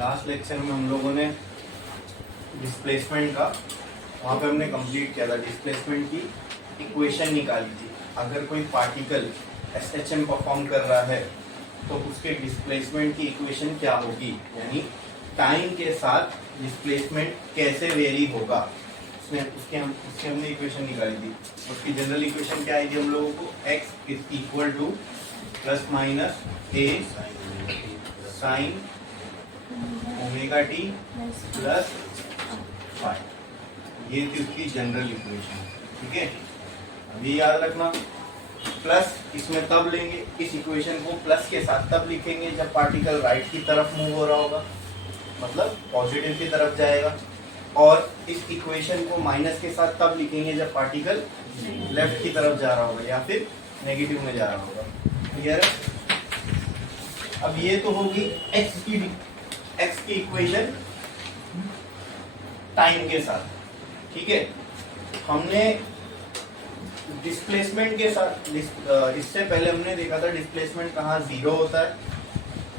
Last lecture में हम लोगों ने डिस्प्लेसमेंट का वहाँ पे हमने कंप्लीट किया था। डिस्प्लेसमेंट की इक्वेशन निकाली थी। अगर कोई पार्टिकल एसएचएम परफॉर्म कर रहा है तो उसके डिस्प्लेसमेंट की इक्वेशन क्या होगी, यानी टाइम के साथ डिस्प्लेसमेंट कैसे वेरी होगा, उसके हमने इक्वेशन निकाली थी। उसकी जनरल इक्वेशन क्या आई थी हम लोगों को, x is equal to plus minus A sine omega T plus five. ये थी उसकी जनरल इक्वेशन। ठीक है, अभी याद रखना प्लस इसमें तब लेंगे, इस इक्वेशन को प्लस के साथ तब लिखेंगे जब पार्टिकल राइट की तरफ मूव हो रहा होगा, मतलब पॉजिटिव की तरफ जाएगा, और इस इक्वेशन को माइनस के साथ तब लिखेंगे जब पार्टिकल लेफ्ट की तरफ जा रहा होगा या फिर नेगेटिव में जा रहा होगा। क्लियर है? अब ये तो होगी एक्स की इक्वेशन टाइम के साथ। ठीक है, हमने डिस्प्लेसमेंट के साथ इससे पहले हमने देखा था डिस्प्लेसमेंट कहाँ जीरो होता है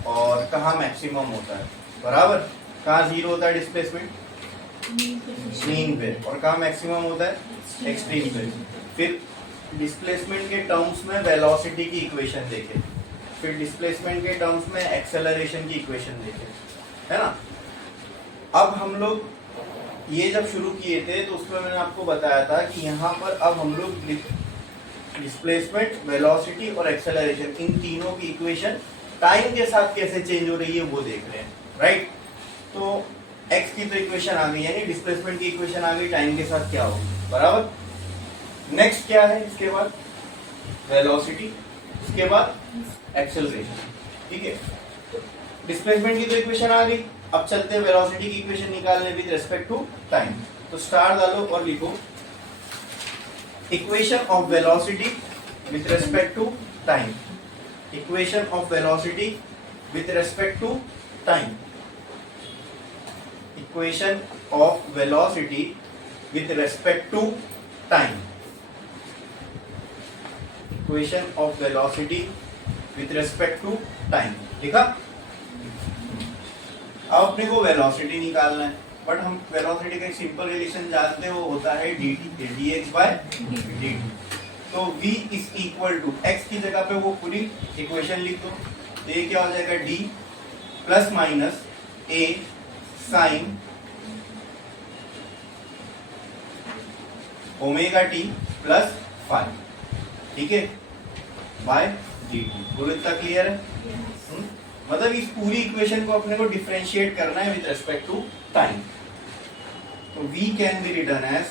और कहाँ मैक्सिमम होता है। बराबर, कहाँ जीरो होता है डिस्प्लेसमेंट, मीन पे, और कहाँ मैक्सिमम होता है एक्सट्रीम पे। फिर डिस्प्लेसमेंट के टर्म्स में वेलोसिटी की इक्वेशन देखे, फिर डिस्प्लेसमेंट के टर्म्स में एक्सेलरेशन की इक्वेशन देखे, है ना। अब हम लोग ये जब शुरू किए थे तो उसमें मैंने आपको बताया था कि यहाँ पर अब हम लोग डिस्प्लेसमेंट, वेलोसिटी और एक्सेलरेशन, इन तीनों की इक्वेशन टाइम के साथ कैसे चेंज हो रही है वो देख रहे हैं। राइट, तो x की तो इक्वेशन आ गई, यानी डिस्प्लेसमेंट की इक्वेशन आ गई, टाइम के साथ क्या होगी। बराबर, नेक्स्ट क्या है इसके बाद, वेलोसिटी, इसके बाद एक्सेलरेशन। ठीक है, डिस्प्लेसमेंट की तो इक्वेशन आ गई, अब चलते हैं वेलोसिटी की इक्वेशन निकालने विद रिस्पेक्ट टू टाइम। तो स्टार डालो और लिखो equation of velocity with respect to time. Equation of velocity with respect to time. Equation of velocity with respect to time. Equation of velocity with respect to time. लिखा? अब अपने को velocity निकालना है, बट हम वेलोसिटी का एक simple relation जानते हैं, वो होता है dx by dt। तो v is equal to x की जगह पे वो पूरी इक्वेशन लिख दो, तो ये क्या हो जाएगा, d plus minus a sign omega T plus five. ठीक है, बाय dt। बोलो इतना क्लियर है? मतलब इस पूरी इक्वेशन को अपने को डिफरेंशिएट करना है विद रिस्पेक्ट टू टाइम। तो v can be written as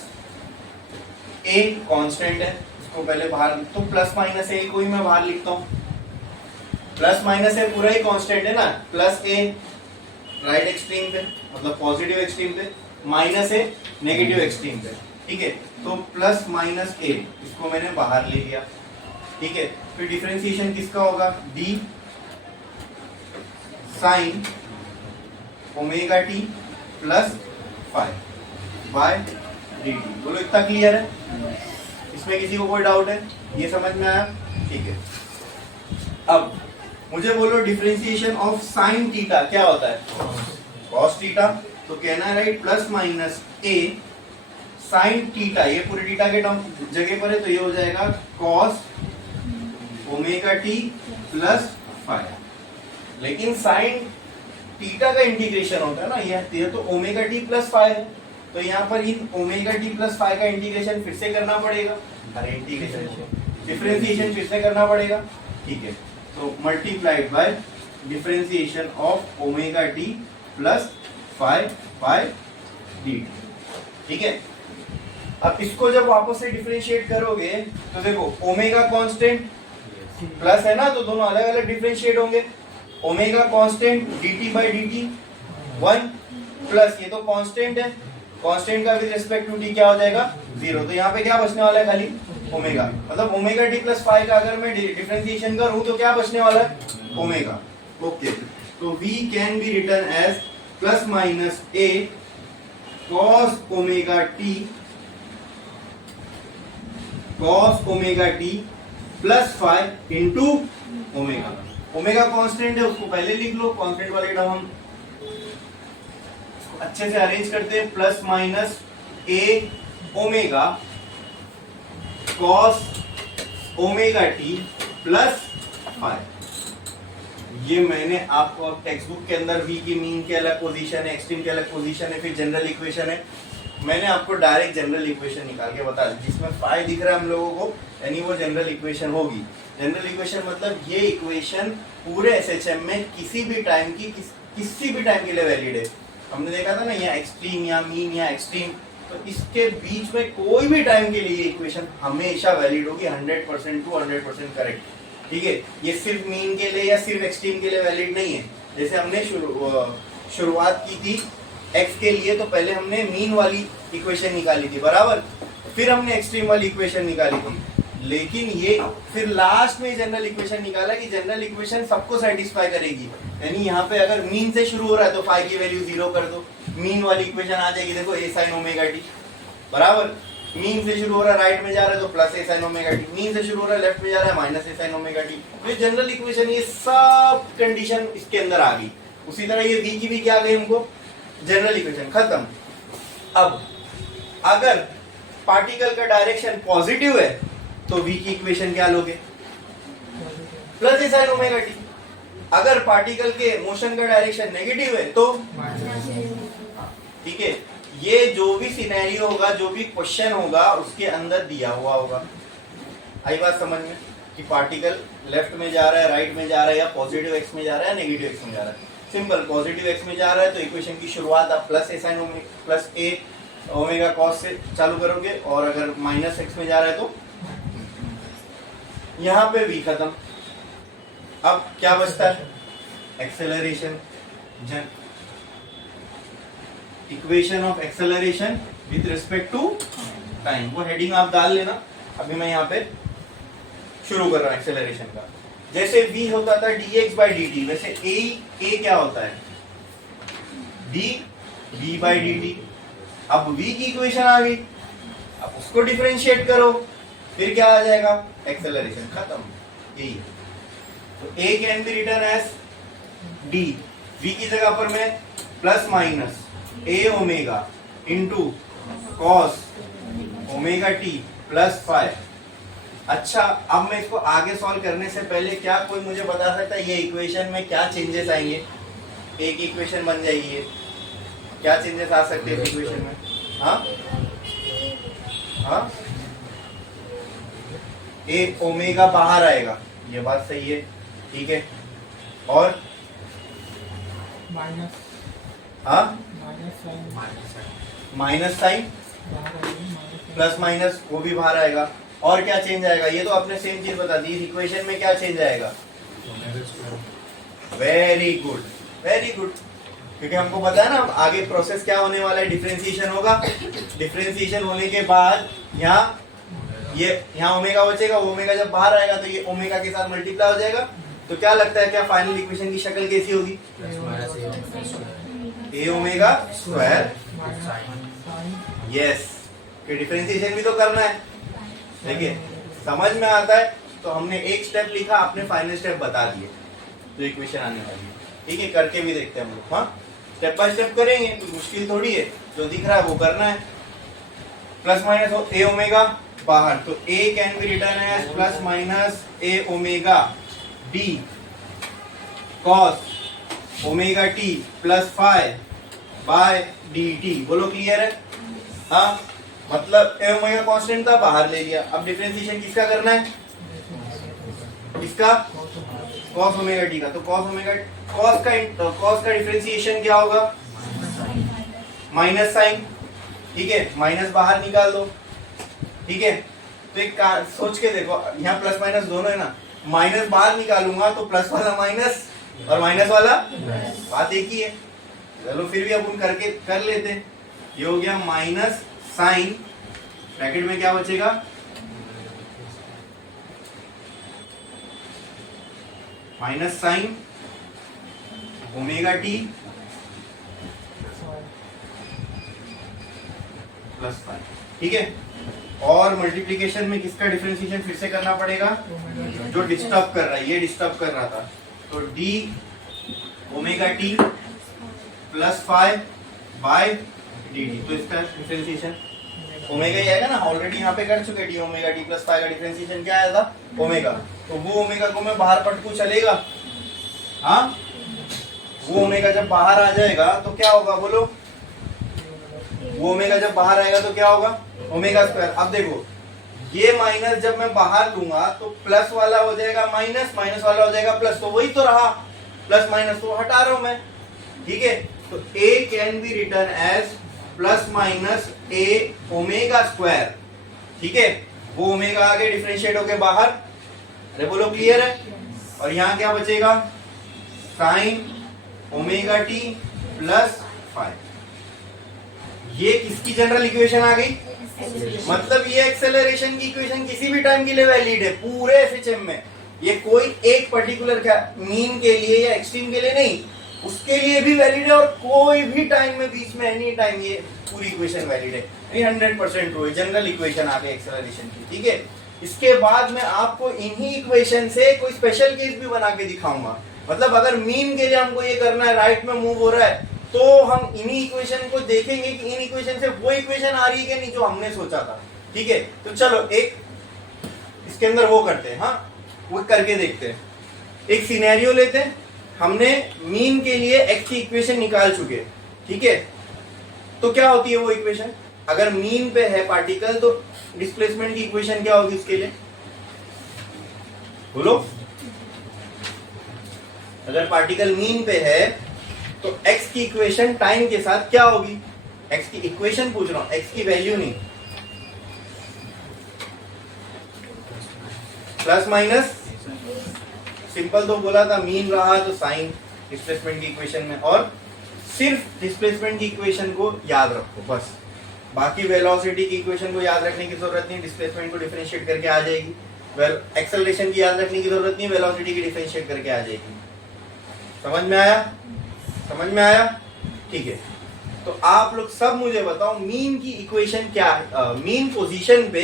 a constant है, इसको पहले बाहर, तो प्लस माइनस a को ही मैं बाहर लिखता हूँ। प्लस माइनस a पूरा ही कांस्टेंट है ना, प्लस a राइट एक्सट्रीम पे, मतलब पॉजिटिव एक्सट्रीम पे, माइनस a नेगेटिव एक्सट्रीम पे। ठीक है, तो प्लस माइनस a, इसको मैंने बाहर ले लिया। ठीक है, फिर डिफरेंशिएशन किसका होगा, d sign omega T plus five by d t. बोलो इतना क्लियर है? इसमें किसी को कोई डाउट है? ये समझ में आया? ठीक है, अब मुझे बोलो डिफरेंशिएशन ऑफ साइन थीटा क्या होता है, कॉस थीटा। तो कहना है right, plus minus A sine theta, ये पूरे थीटा के टर्म जगह पर है, तो ये हो जाएगा cos omega T plus five. लेकिन साइन थीटा का इंटीग्रेशन होता है ना, ये तो ओमेगा टी प्लस फाइव है, तो यहाँ पर in omega T plus five का इंटीग्रेशन फिर से करना पड़ेगा। अरे इंटीग्रेशन, डिफरेंशिएशन फिर से करना पड़ेगा। ठीक है, तो multiplied by differentiation of omega T plus five by d T. ठीक है, अब इसको जब वापस से डिफरेंशिएट करोगे तो देखो ओमेगा कांस्टेंट प्लस है ना, तो दोनों अलग अलग डिफरेंशिएट होंगे। Omega constant dt by dt 1 plus ये तो कांस्टेंट है, कांस्टेंट का विद रिस्पेक्ट टू t क्या हो जाएगा, 0। तो यहाँ पे क्या बचने वाला है, खाली ओमेगा। मतलब ओमेगा t प्लस 5 का अगर मैं डिफरेंशिएशन करूं तो क्या बचने वाला है, ओमेगा। ओके, तो v can be written as plus minus a cos omega t plus 5 into omega. Omega constant है, उसको पहले लिख लो, कांस्टेंट वाले टर्म हम अच्छे से अरेंज करते हैं, प्लस माइनस ए omega cos omega T plus five. ये मैंने आपको अब टेक्स्ट बुक के अंदर वी की मीन के अलग पोजीशन है, एक्सट्रीम के अलग पोजीशन है, फिर जनरल इक्वेशन है, मैंने आपको डायरेक्ट जनरल इक्वेशन निकाल के बता दी जिसमें फाइव दिख रहा है हम लोगों को, यानी वो जनरल इक्वेशन होगी। जनरल इक्वेशन मतलब ये इक्वेशन पूरे एसएचएम में किसी भी टाइम की किसी भी टाइम के लिए वैलिड है। हमने देखा था ना, या एक्सट्रीम या मीन या एक्सट्रीम, तो इसके बीच में कोई भी टाइम के लिए इक्वेशन हमेशा वैलिड होगी, 100% टू 100% करेक्ट। ठीक है, ये सिर्फ मीन के लिए या सिर्फ एक्सट्रीम के लिए वैलिड नहीं है। जैसे हमने शुरुआत की थी x के लिए, तो पहले हमने मीन वाली इक्वेशन निकाली थी बराबर, फिर हमने एक्सट्रीम वाली इक्वेशन निकाली थी, लेकिन ये फिर लास्ट में जनरल इक्वेशन निकाला कि जनरल इक्वेशन सबको सेटिस्फाई करेगी। यानी यहाँ पे अगर मीन से शुरू हो रहा है तो फाइव की वैल्यू 0 कर दो, मीन वाली इक्वेशन आ जाएगी, देखो a sin ओमेगा टी बराबर। मीन से शुरू हो रहा है राइट में जा रहा है तो plus a sin omega T, mean से शुरू हो रहा है लेफ्ट में जा रहा है minus a sin omega T. तो जनरल इक्वेशन ये सब कंडीशन इसके अंदर आ गई। उसी तरह ये v की भी क्या आ गई हमको, जनरल इक्वेशन खत्म। अब अगर पार्टिकल का डायरेक्शन पॉजिटिव है तो v की इक्वेशन क्या लोगे, plus a sin omega T. अगर पार्टिकल के मोशन का डायरेक्शन नेगेटिव है तो ठीक है, ये जो भी सिनेरियो होगा, जो भी क्वेश्चन होगा उसके अंदर दिया हुआ होगा। आई बात समझ में कि पार्टिकल लेफ्ट में जा रहा है, राइट में जा रहा है, या पॉजिटिव एक्स में जा रहा है, नेगेटिव एक्स में जा रहा है। सिंपल, पॉजिटिव एक्स में जा रहा है तो इक्वेशन की शुरुआत आप plus a sin plus a omega cos से चालू करोगे, और अगर माइनस एक्स में जा रहा है तो यहाँ पे v खत्म। अब क्या बचता है, acceleration, equation of acceleration with respect to time. वो हेडिंग आप डाल लेना, अभी मैं यहाँ पे शुरू कर रहा हूँ एक्सेलरेशन का। जैसे v होता था dx by dt, वैसे a क्या होता है, dv by dt। अब v की इक्वेशन आ गई, अब उसको डिफरेंशिएट करो, फिर क्या आ जाएगा, एक्सेलरेशन खत्म। यही है। तो a can be written as d, v की जगह पर मैं plus minus a omega into cos omega T plus 5। अच्छा, अब मैं इसको आगे सॉल्व करने से पहले क्या कोई मुझे बता सकता है ये इक्वेशन में क्या चेंजेस आएंगे। एक इक्वेशन बन जाएगी ये, क्या चेंजेस आ सकते हैं इक्वेशन में, हाँ हाँ, ए ओमेगा बाहर आएगा, ये बात सही है, ठीक है। और माइनस, हाँ minus minus sine plus minus वो भी बाहर आएगा। और क्या चेंज आएगा, ये तो आपने सेम चीज बता दी, इस इक्वेशन में क्या चेंज आएगा, वेरी गुड वेरी गुड, क्योंकि हमको पता है ना आगे प्रोसेस क्या होने वाला है, डिफरेंशिएशन होगा। डिफरेंशिएशन होने के बाद यहाँ ओमेगा बचेगा, ओमेगा जब बाहर आएगा तो ये ओमेगा के साथ मल्टीप्लाई हो जाएगा। तो क्या लगता है, क्या फाइनल इक्वेशन की शक्ल कैसी होगी, ए ओमेगा स्क्वायर। यस, कि डिफरेंशिएशन भी तो करना है, देखिए समझ में आता है। तो हमने एक स्टेप लिखा, आपने फाइनल स्टेप बता दिए, तो इक्वेशन आने वाली है। ठीक है, करके भी देखते हैं हम लोग, हाँ स्टेप बाय स्टेप करेंगे, कोई मुश्किल थोड़ी है, जो दिख रहा है वो करना है। प्लस माइनस ए ओमेगा बाहर, तो a can be written as plus minus A omega d cos omega T plus 5 by d t. बोलो क्लियर है, हाँ मतलब ए ओमेगा कांस्टेंट था, बाहर ले लिया। अब डिफरेंशिएशन किसका करना है, इसका कॉस ओमेगा टी का। तो कॉस का डिफरेंशिएशन क्या होगा, माइनस साइन, ठीक है, माइनस बाहर निकाल दो, ठीक है। तो एक सोच के देखो, यहाँ प्लस माइनस दोनों है ना, माइनस बाहर निकालूंगा तो प्लस वाला माइनस और माइनस वाला बात एक ही है। चलो फिर भी अपन करके कर लेते हैं। ये हो गया माइनस साइन, ब्रैकेट में क्या बचेगा, minus sign omega T plus 5, ठीक है। और मल्टीप्लिकेशन में किसका डिफरेंशिएशन फिर से करना पड़ेगा, जो डिस्टर्ब कर रहा है, ये डिस्टर्ब कर रहा था। तो d omega T plus 5 by d t. तो इसका डिफरेंशिएशन ओमेगा ही आएगा ना, ऑलरेडी यहाँ पे कर चुके D omega T plus five का डिफरेंशिएशन क्या आया था ओमेगा। तो वो ओमेगा को मैं बाहर पटकू चलेगा, हाँ वो ओमेगा जब बाहर आ जाएगा तो क्या होगा बोलो, वो ओमेगा जब बाहर आएगा तो क्या होगा ओमेगा स्क्वायर। अब देखो ये माइनस जब मैं बाहर लूंगा तो प्लस वाला हो जाएगा माइनस, माइनस वाला हो जाएगा प्लस, तो वही तो रहा प्लस माइनस, तो हटा रहा हूं मैं, ठीक है। तो a can be written as plus minus a omega square, ठीक है। वो ओमेगा आगे डिफरेंशिएट होके बाहर, अरे बोलो क्लियर है। और यहाँ क्या बचेगा sign omega T plus five. ये किसकी जनरल इक्वेशन आ गई, मतलब ये एक्सेलरेशन की इक्वेशन किसी भी टाइम के लिए वैलिड है पूरे एफएचएम में। ये कोई एक पर्टिकुलर मीन के लिए या एक्सट्रीम के लिए नहीं, उसके लिए भी वैलिड है और कोई भी टाइम में बीच में एनी टाइम ये पूरी इक्वेशन वैलिड है। 100% ट्रू है, जनरल इक्वेशन आ गई एक्सेलरेशन की, ठीक है। इसके बाद मैं आपको इन्हीं इक्वेशन से कोई स्पेशल केस भी बना के दिखाऊंगा। मतलब अगर मीन के लिए हमको ये करना है, राइट में मूव हो रहा है, तो हम इन्हीं इक्वेशन को देखेंगे कि इन इक्वेशन से वो इक्वेशन आ रही है कि नहीं जो हमने सोचा था, ठीक है। तो चलो एक इसके अंदर वो करते हैं, हाँ वो करके देखते हैं। एक सिनेरियो लेते हैं, हमने मीन के लिए एक्स की इक्वेशन निकाल चुके, ठीक है। तो क्या होती है वो इक्वेशन, अगर मीन पे है पार्टिकल तो डिस्प्लेसमेंट की इक्वेशन क्या होगी उसके लिए बोलो। अगर पार्टिकल मीन पे है तो x की इक्वेशन टाइम के साथ क्या होगी, x की इक्वेशन पूछ रहा हूं, x की वैल्यू नहीं, प्लस माइनस सिंपल तो बोला था, मीन रहा तो साइन डिस्प्लेसमेंट की इक्वेशन में, और सिर्फ डिस्प्लेसमेंट की इक्वेशन को याद रखो बस, बाकी वेलोसिटी की इक्वेशन को याद रखने की जरूरत नहीं, डिस्प्लेसमेंट को डिफरेंशिएट करके आ जाएगी। एक्सेलरेशन की याद रखने की जरूरत नहीं, वेलोसिटी की डिफरेंशिएट करके आ जाएगी। समझ में आया, समझ में आया, ठीक है। तो आप लोग सब मुझे बताओ मीन की इक्वेशन क्या है, मीन पोजीशन पे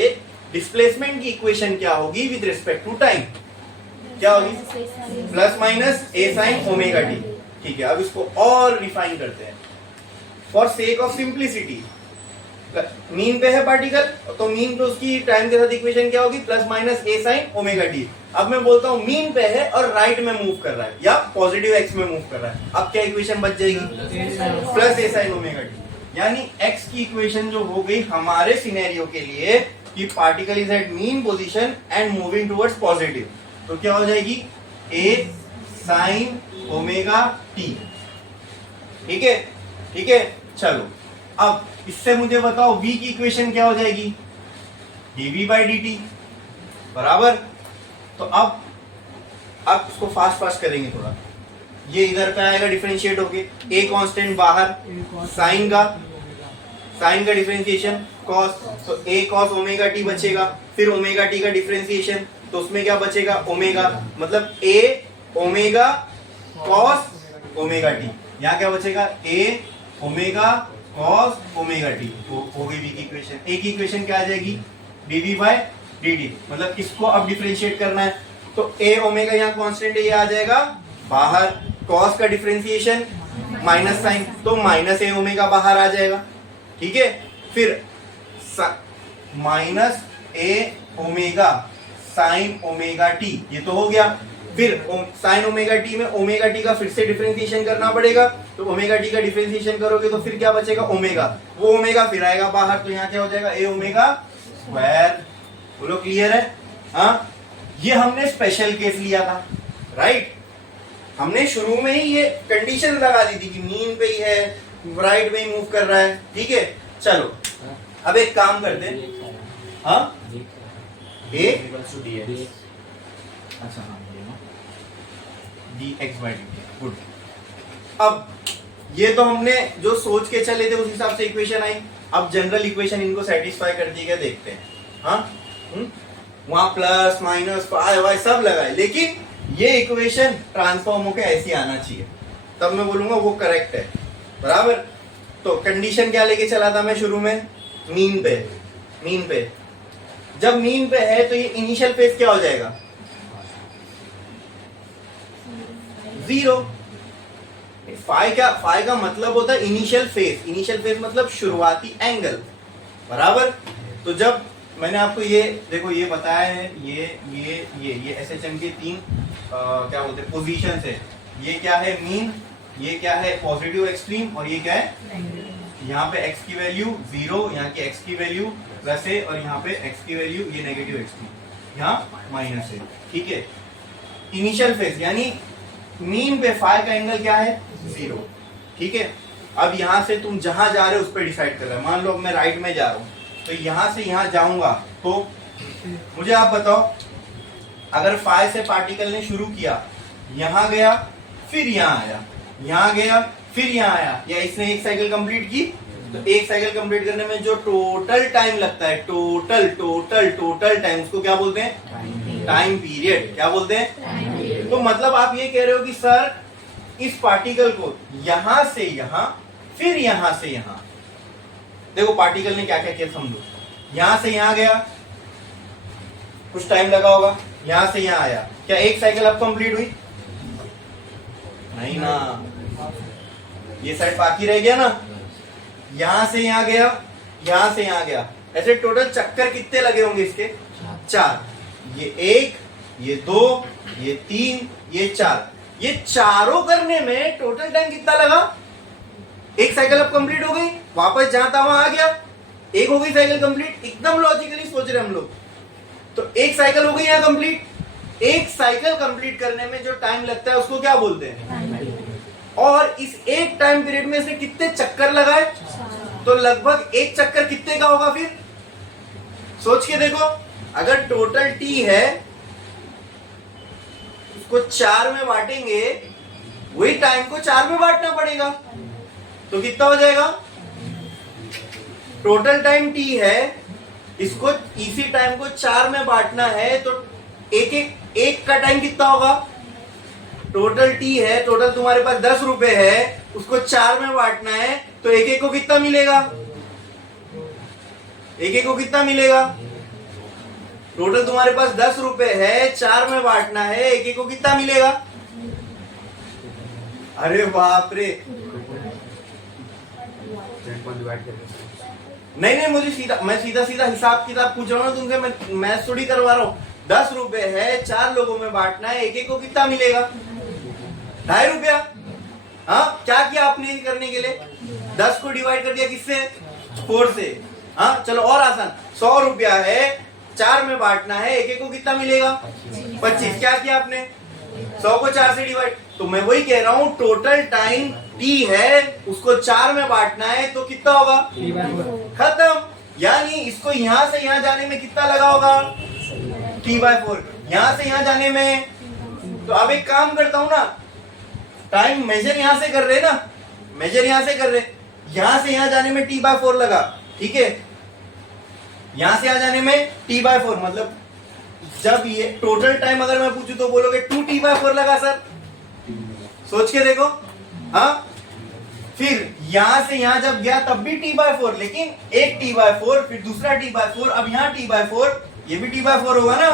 डिस्प्लेसमेंट की इक्वेशन क्या होगी विद रिस्पेक्ट टू टाइम, क्या होगी plus minus A sine omega T, ठीक है। अब इसको और रिफाइन करते हैं for sake of simplicity. Mean पे है पार्टिकल तो मीन पे उसकी टाइम के साथ इक्वेशन क्या होगी plus minus A sine omega T. अब मैं बोलता हूं मीन पे है और राइट में मूव कर रहा है या पॉजिटिव एक्स में मूव कर रहा है, अब क्या इक्वेशन बच जाएगी प्लस ए साइन ओमेगा टी। यानी एक्स की इक्वेशन जो हो गई हमारे सिनेरियो के लिए कि particle is at mean position and moving towards positive, तो क्या हो जाएगी ए साइन ओमेगा टी, ठीक है, ठीक है। चलो अब इससे मुझे बताओ v की इक्वेशन क्या हो जाएगी dv बाई dt बराबर। तो अब इसको फास्ट फास्ट करेंगे थोड़ा, ये इधर पे आएगा डिफरेंशिएट होके, a कांस्टेंट बाहर, साइन का डिफरेंशिएशन cos, तो a cos ओमेगा t बचेगा, फिर ओमेगा t का डिफरेंशिएशन, तो उसमें क्या बचेगा ओमेगा, मतलब a omega cos omega t, यहाँ क्या बचेगा a omega cos omega T, हो गई v की इक्वेशन। a की इक्वेशन क्या आ जाएगी dv बाय dt, मतलब इसको अब डिफरेंशिएट करना है, तो a ओमेगा यहाँ कांस्टेंट है, ये आ जाएगा बाहर, cos का डिफरेंशिएशन माइनस साइन, तो माइनस a ओमेगा बाहर आ जाएगा, ठीक है। फिर minus a omega sine omega T, ये तो हो गया। फिर साइन ओमेगा टी में ओमेगा टी का फिर से डिफरेंशिएशन करना पड़ेगा, तो ओमेगा टी का डिफरेंशिएशन करोगे तो फिर क्या बचेगा ओमेगा, वो ओमेगा फिर आएगा बाहर, तो यहाँ क्या हो जाएगा ए ओमेगा स्क्वायर। बोलो क्लियर है, हाँ। ये हमने स्पेशल केस लिया था, राइट। हमने शुरू में ही ये कंडीशन लगा दी थी कि मीन पे ही है, राइट में ही मूव कर रहा है, ठीक है। चलो अब एक काम करते हैं, हाँ ए अच्छा हाँ dx by dt, गुड। अब ये तो हमने जो सोच के चले थे उस हिसाब से इक्वेशन आई, अब जनरल इक्वेशन इनको सेटिस्फाई करती है क्या देखते हैं, हाँ। वहां प्लस माइनस पाई वाई सब लगाए, लेकिन ये इक्वेशन ट्रांसफॉर्म होकर ऐसी आना चाहिए, तब मैं बोलूंगा वो करेक्ट है, बराबर। तो कंडीशन क्या लेके चला था मैं शुरू में, मीन पे जब मीन पे है तो ये इनिशियल फेज क्या हो जाएगा 0, फाई का मतलब होता है इनिशियल फेज। इनिशियल फेज मतलब शुरुआती एंगल, बराबर। तो जब मैंने आपको ये देखो ये बताया है, ये एसएचएम के तीन क्या बोलते हैं पोजीशंस है। ये क्या है मीन, ये क्या है पॉजिटिव एक्सट्रीम, और ये क्या है यहाँ पे x की वैल्यू 0, यहाँ की x की वैल्यू प्लस है, और यहाँ पे x की वैल्यू ये नेगेटिव एक्सट्रीम यहाँ माइनस है, ठीक है। इनिशियल फेज यानी मीन पे फाई का एंगल क्या है 0, ठीक है। अब यहाँ से तुम जहां जा रहे हो उस पर डिसाइड कर रहे हो। मान लो मैं राइट में जा रहा हूँ, तो यहाँ से यहाँ जाऊंगा, तो मुझे आप बताओ अगर फाई से पार्टिकल ने शुरू किया, यहाँ गया फिर यहाँ आया, यहाँ गया फिर यहाँ आया, या इसने एक साइकिल कंप्लीट की, तो एक साइकिल कंप्लीट करने में जो टोटल टाइम लगता है, टोटल टाइम, उसको क्या बोलते हैं टाइम पीरियड। क्या बोलते हैं? तो मतलब आप ये कह रहे हो कि सर इस पार्टिकल को यहां से यहां फिर यहां से यहां, देखो पार्टिकल ने क्या क्या किया समझो। यहां से यहां गया, कुछ टाइम लगा होगा, यहां से यहां आया, क्या एक साइकिल अब कंप्लीट हुई? नहीं ना, ये साइड बाकी रह गया ना। यहां से यहां गया, यहां से यहां गया, ऐसे टोटल चक्कर कितने लगे होंगे इसके? 4। ये 1, ये 2, ये 3, ये 4, ये चारों करने में टोटल टाइम कितना लगा? एक साइकिल अब कंप्लीट हो गई, वापस जहां था वहां आ गया, एक हो गई साइकिल कंप्लीट। एकदम लॉजिकली सोच रहे हम लोग। तो एक साइकिल हो गई यहां कंप्लीट। एक साइकिल कंप्लीट करने में जो टाइम लगता है उसको क्या बोलते हैं? और इस एक टाइम पीरियड में इसने कितने चक्कर लगाए? तो लगभग एक चक्कर कितने का होगा फिर? सोच के देखो, अगर टोटल टी है उसको 4 में बांटेंगे, वही टाइम को 4 में बांटना पड़ेगा, तो कितना हो जाएगा? टोटल टाइम टी है, इसको इसी टाइम को 4 में बांटना है, तो एक का टाइम कितना होगा? टोटल टी है, टोटल तुम्हारे पास 10 रुपए है, उसको 4 में बांटना है, तो एक को कितना मिलेगा? एक को कितना मिलेगा? टोटल तुम्हारे पास 10 रुपए है, 4 में बांटना है, एक को कितना मिलेगा? अरे बाप रे, नहीं मुझे मैं सीधा हिसाब किताब पूछ रहा हूँ ना तुमसे, मैं थोड़ी करवा रहा हूँ। 10 रुपए है, 4 लोगों में बांटना है, एक को कितना मिलेगा? 2.5 रुपया। हाँ, क्या किया आपने करने के लिए? 10 को डिवाइड कर दिया किससे? 4 से। हाँ चलो और आसान, 100 रुपया है, 4 में बांटना है, एक को कितना मिलेगा? 25। क्या किया आपने? 100 को 4 से डिवाइड। तो मैं वही कह रहा हूँ, टोटल टाइम टी है, उसको 4 में बांटना है, तो कितना होगा? खत्म। यानी इसको यहां से यहां जाने में कितना लगा होगा? T/4। यहां से यहां जाने में, तो अब एक काम करता हूं ना, टाइम मेजर यहां से कर रहे ना, मेजर यहां से कर रहे, यहां से यहां जाने में T/4 लगा, ठीक है। यहां से यहां जाने में T/4 मतलब जब ये टोटल टाइम अगर मैं पूछूं तो बोलोगे 2T/4 लगा सर। सोच के देखो। हाँ, फिर यहां से यहां जब गया तब भी T/4, लेकिन एक T/4 फिर दूसरा T/4, अब यहाँ T/4, ये भी T/4 होगा ना।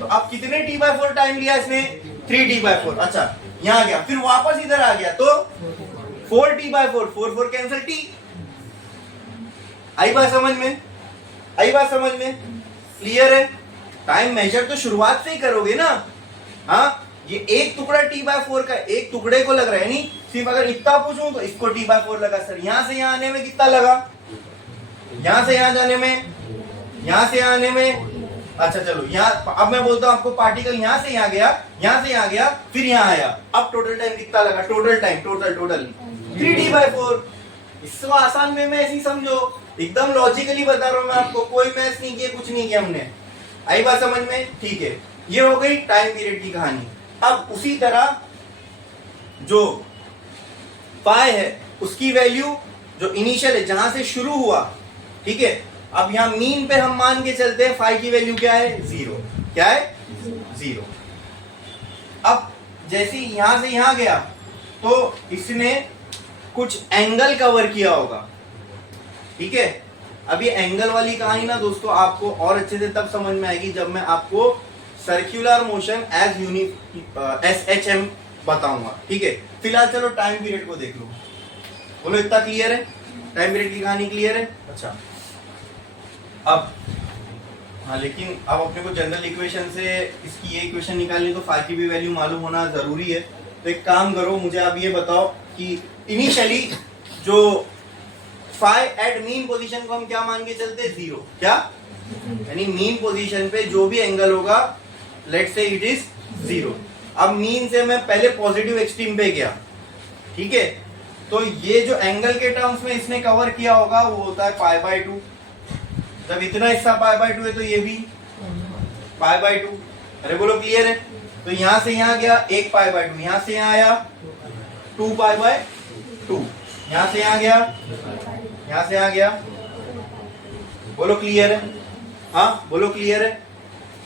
तो अब कितने T/4 टाइम लिया इसने? 3T/4। अच्छा, यहां गया फिर वापस इधर आ गया, तो 4T/4, 4 कैंसिल T। आई बात समझ में? आई बात समझ में? क्लियर है? टाइम मेजर तो शुरुआत से ही करोगे ना। हाँ, ये एक टुकड़ा T/4 का एक टुकड़े को लग रहा है, नहीं सिर्फ अगर इतना पूछूं तो इसको T/4 लगा सर। यहां से यहां आने में कितना लगा? यहां से यहां जाने में, यहां से यहां आने में। अच्छा चलो, यहाँ अब मैं बोलता हूं आपको, पार्टिकल यहां से यहां गया, यहां से यहां गया, फिर यहां आया, अब टोटल टाइम कितना लगा? Total time total 3T/4। इसको आसान वे में ऐसी समझो, एकदम लॉजिकली बता रहा हूं मैं आपको, कोई मैथ्स नहीं किया, कुछ नहीं किया हमने। आई बात समझ में? ठीक है, ये हो गई टाइम पीरियड की कहानी। अब उसी तरह जो पाई है उसकी वैल्यू जो इनिशियल है, जहां से शुरू हुआ, ठीक है। अब यहां मीन पे हम मान के चलते हैं, फाई की वैल्यू क्या है? 0। क्या है? 0। अब जैसे यहां से यहां गया तो इसने कुछ एंगल कवर किया होगा, ठीक है। अब ये एंगल वाली कहानी ना दोस्तों आपको और अच्छे से तब समझ में आएगी जब मैं आपको सर्कुलर मोशन एज SHM बताऊंगा, ठीक है। फिलहाल चलो टाइम पीरियड को देख लो, बोलो इतना क्लियर है? टाइम पीरियड की कहानी क्लियर है? अच्छा, अब हाँ, लेकिन अब अपने को जनरल इक्वेशन से इसकी ये इक्वेशन निकालनी, तो फाई की भी वैल्यू मालूम होना जरूरी है। तो एक काम करो, मुझे आप ये बताओ कि इनिशियली जो फाई एट मीन पोजीशन को हम क्या मान के चलते हैं? जीरो। क्या? यानी मीन पोजीशन पे जो भी एंगल होगा, let's say it is zero. अब मीन से मैं पहले पॉजिटिव एक्सट्रीम पे गया, ठीक है, तो ये जो एंगल के टर्म्स में इसने कवर किया होगा वो होता है पाई बाय 2। जब इतना हिस्सा पाई बाय 2 है तो ये भी पाई बाय 2। अरे बोलो क्लियर है? तो यहां से यहां गया 1 पाई बाय 2, यहां से यहां आया 2 पाई बाय 2, यहां से यहां गया, यहां से यहां गया। बोलो क्लियर है? हाँ बोलो क्लियर है?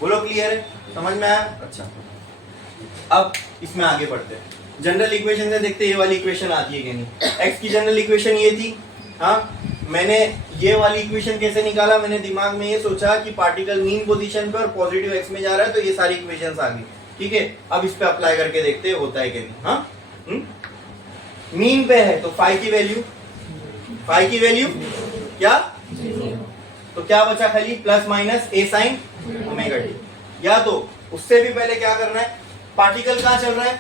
बोलो क्लियर है? समझ में आया? अच्छा, अब इसमें आगे बढ़ते हैं। जनरल इक्वेशन से देखते ये वाली इक्वेशन आती है कि नहीं। एक्स की जनरल इक्वेशन ये थी, हाँ, मैंने ये वाली इक्वेशन कैसे निकाला? मैंने दिमाग में ये सोचा कि पार्टिकल मीन पोजीशन पर पॉजिटिव एक्स में जा रहा है, तो ये सारी इक्वेशंस आ गई, ठीक है। अब इस पे अप्लाई करके देखते हैं होता है कि नहीं। हाँ, मीन पे है तो फाई की वैल्यू क्या? तो क्या बचा? खाली plus minus A sine omega T. या तो उससे भी पहले क्या करना है, पार्टिकल कहाँ चल रहा है?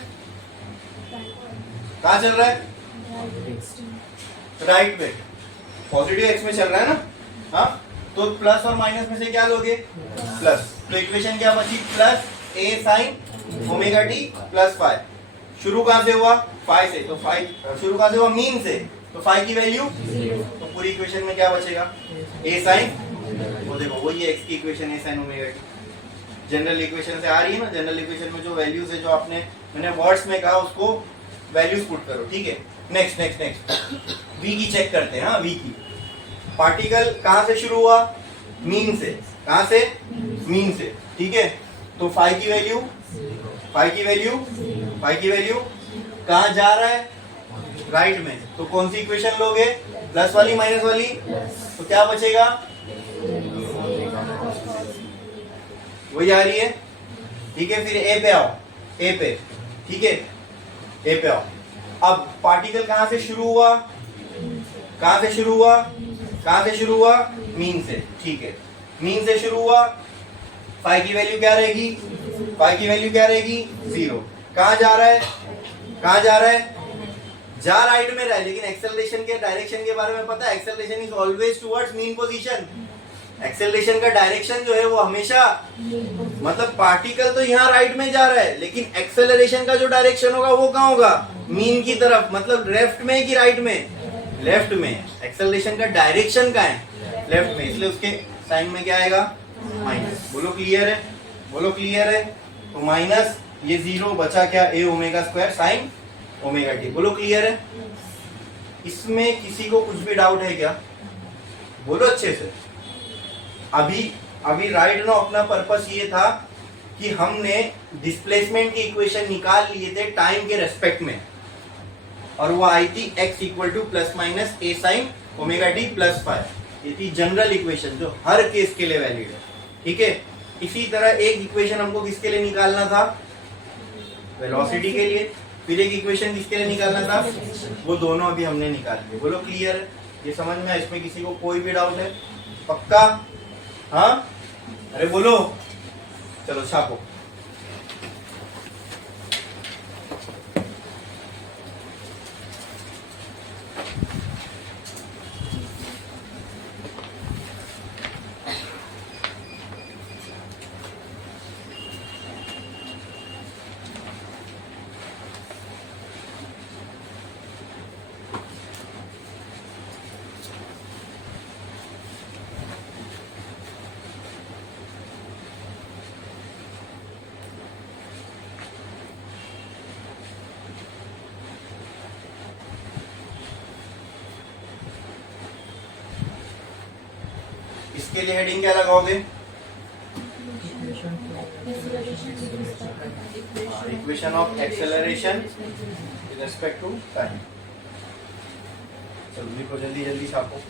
कहाँ चल रहा है? राइट में, पॉजिटिव एक्स में चल रहा है ना। हाँ, तो प्लस और माइनस में से क्या लोगे? प्लस। तो इक्वेशन क्या बची? प्लस ए sine omega T plus phi. शुरू कहाँ से हुआ? फाई से, तो फाई शुरू कहाँ से हुआ? मीन से, तो फाई की वैल्यू, तो पूरी इक्वेशन में क्या बचेगा? ए साइन, वो देखो वही है एक्स की equation, A sine omega T. General equation से आ रही है ना। जनरल इक्वेशन में जो वैल्यूज है, जो आपने मैंने वर्ड्स में कहा, उसको वैल्यूज पुट करो, ठीक है। नेक्स्ट नेक्स्ट नेक्स्ट वी की चेक करते हैं। हाँ, वी की पार्टिकल कहां से शुरू हुआ? मीन से। कहां से? मीन से, ठीक है। तो फाई की वैल्यू कहां जा रहा है? राइट में। तो कौन सी इक्वेशन लोगे? प्लस वाली माइनस वाली? तो क्या बचेगा? वही आ रही है, ठीक है। फिर ए पे आओ, ए पे, ठीक है, ए पे आओ। अब पार्टिकल कहां से शुरू हुआ? कहां से शुरू हुआ? कहां से शुरू हुआ? मीन से, ठीक है। मीन से शुरू हुआ, फाई की वैल्यू क्या रहेगी? फाई की वैल्यू क्या रहेगी? जीरो। कहां जा रहा है? कहां जा रहा है? जा राइट में रहा है, लेकिन एक्सेलरेशन के डायरेक्शन के बारे में पता है? Acceleration is always towards mean position. Acceleration का डायरेक्शन जो है वो हमेशा, मतलब पार्टिकल तो यहाँ राइट में जा रहा है, लेकिन एक्सेलरेशन का जो डायरेक्शन होगा वो कहाँ होगा? मीन की तरफ। मतलब लेफ्ट में कि राइट में? लेफ्ट में। एक्सेलरेशन का डायरेक्शन का है लेफ्ट में, इसलिए उसके साइन में क्या आएगा? माइनस। बोलो क्लियर है? बोलो क्लियर है? तो माइनस ये जीरो बचा क्या? A omega square sine omega T. बोलो क्लियर है? इसमें किसी को कुछ भी डाउट है क्या? बोलो अच्छे से। अभी राइट ना, अपना पर्पस ये था कि हमने डिस्प्लेसमेंट की इक्वेशन निकाल लिए थे टाइम के रेस्पेक्ट में, और वो आई थी x equal to plus minus A sine omega T plus five. ये थी जनरल इक्वेशन जो हर केस के लिए वैलिड है, ठीक है। इसी तरह एक इक्वेशन हमको किसके लिए निकालना था? वेलोसिटी के लिए। फिर एक इक्वेशन किसके लिए निकालना था? वो दोनों अभी हमने निकाल लिए। बोलो क्लियर है? ये समझ में? इसमें किसी को कोई भी डाउट है? पक्का? हाँ, अरे बोलो। चलो छापो। इसके लिए हेडिंग क्या लगाओगे? Equation of acceleration with respect to time. चलो लिखो जल्दी जल्दी छापो।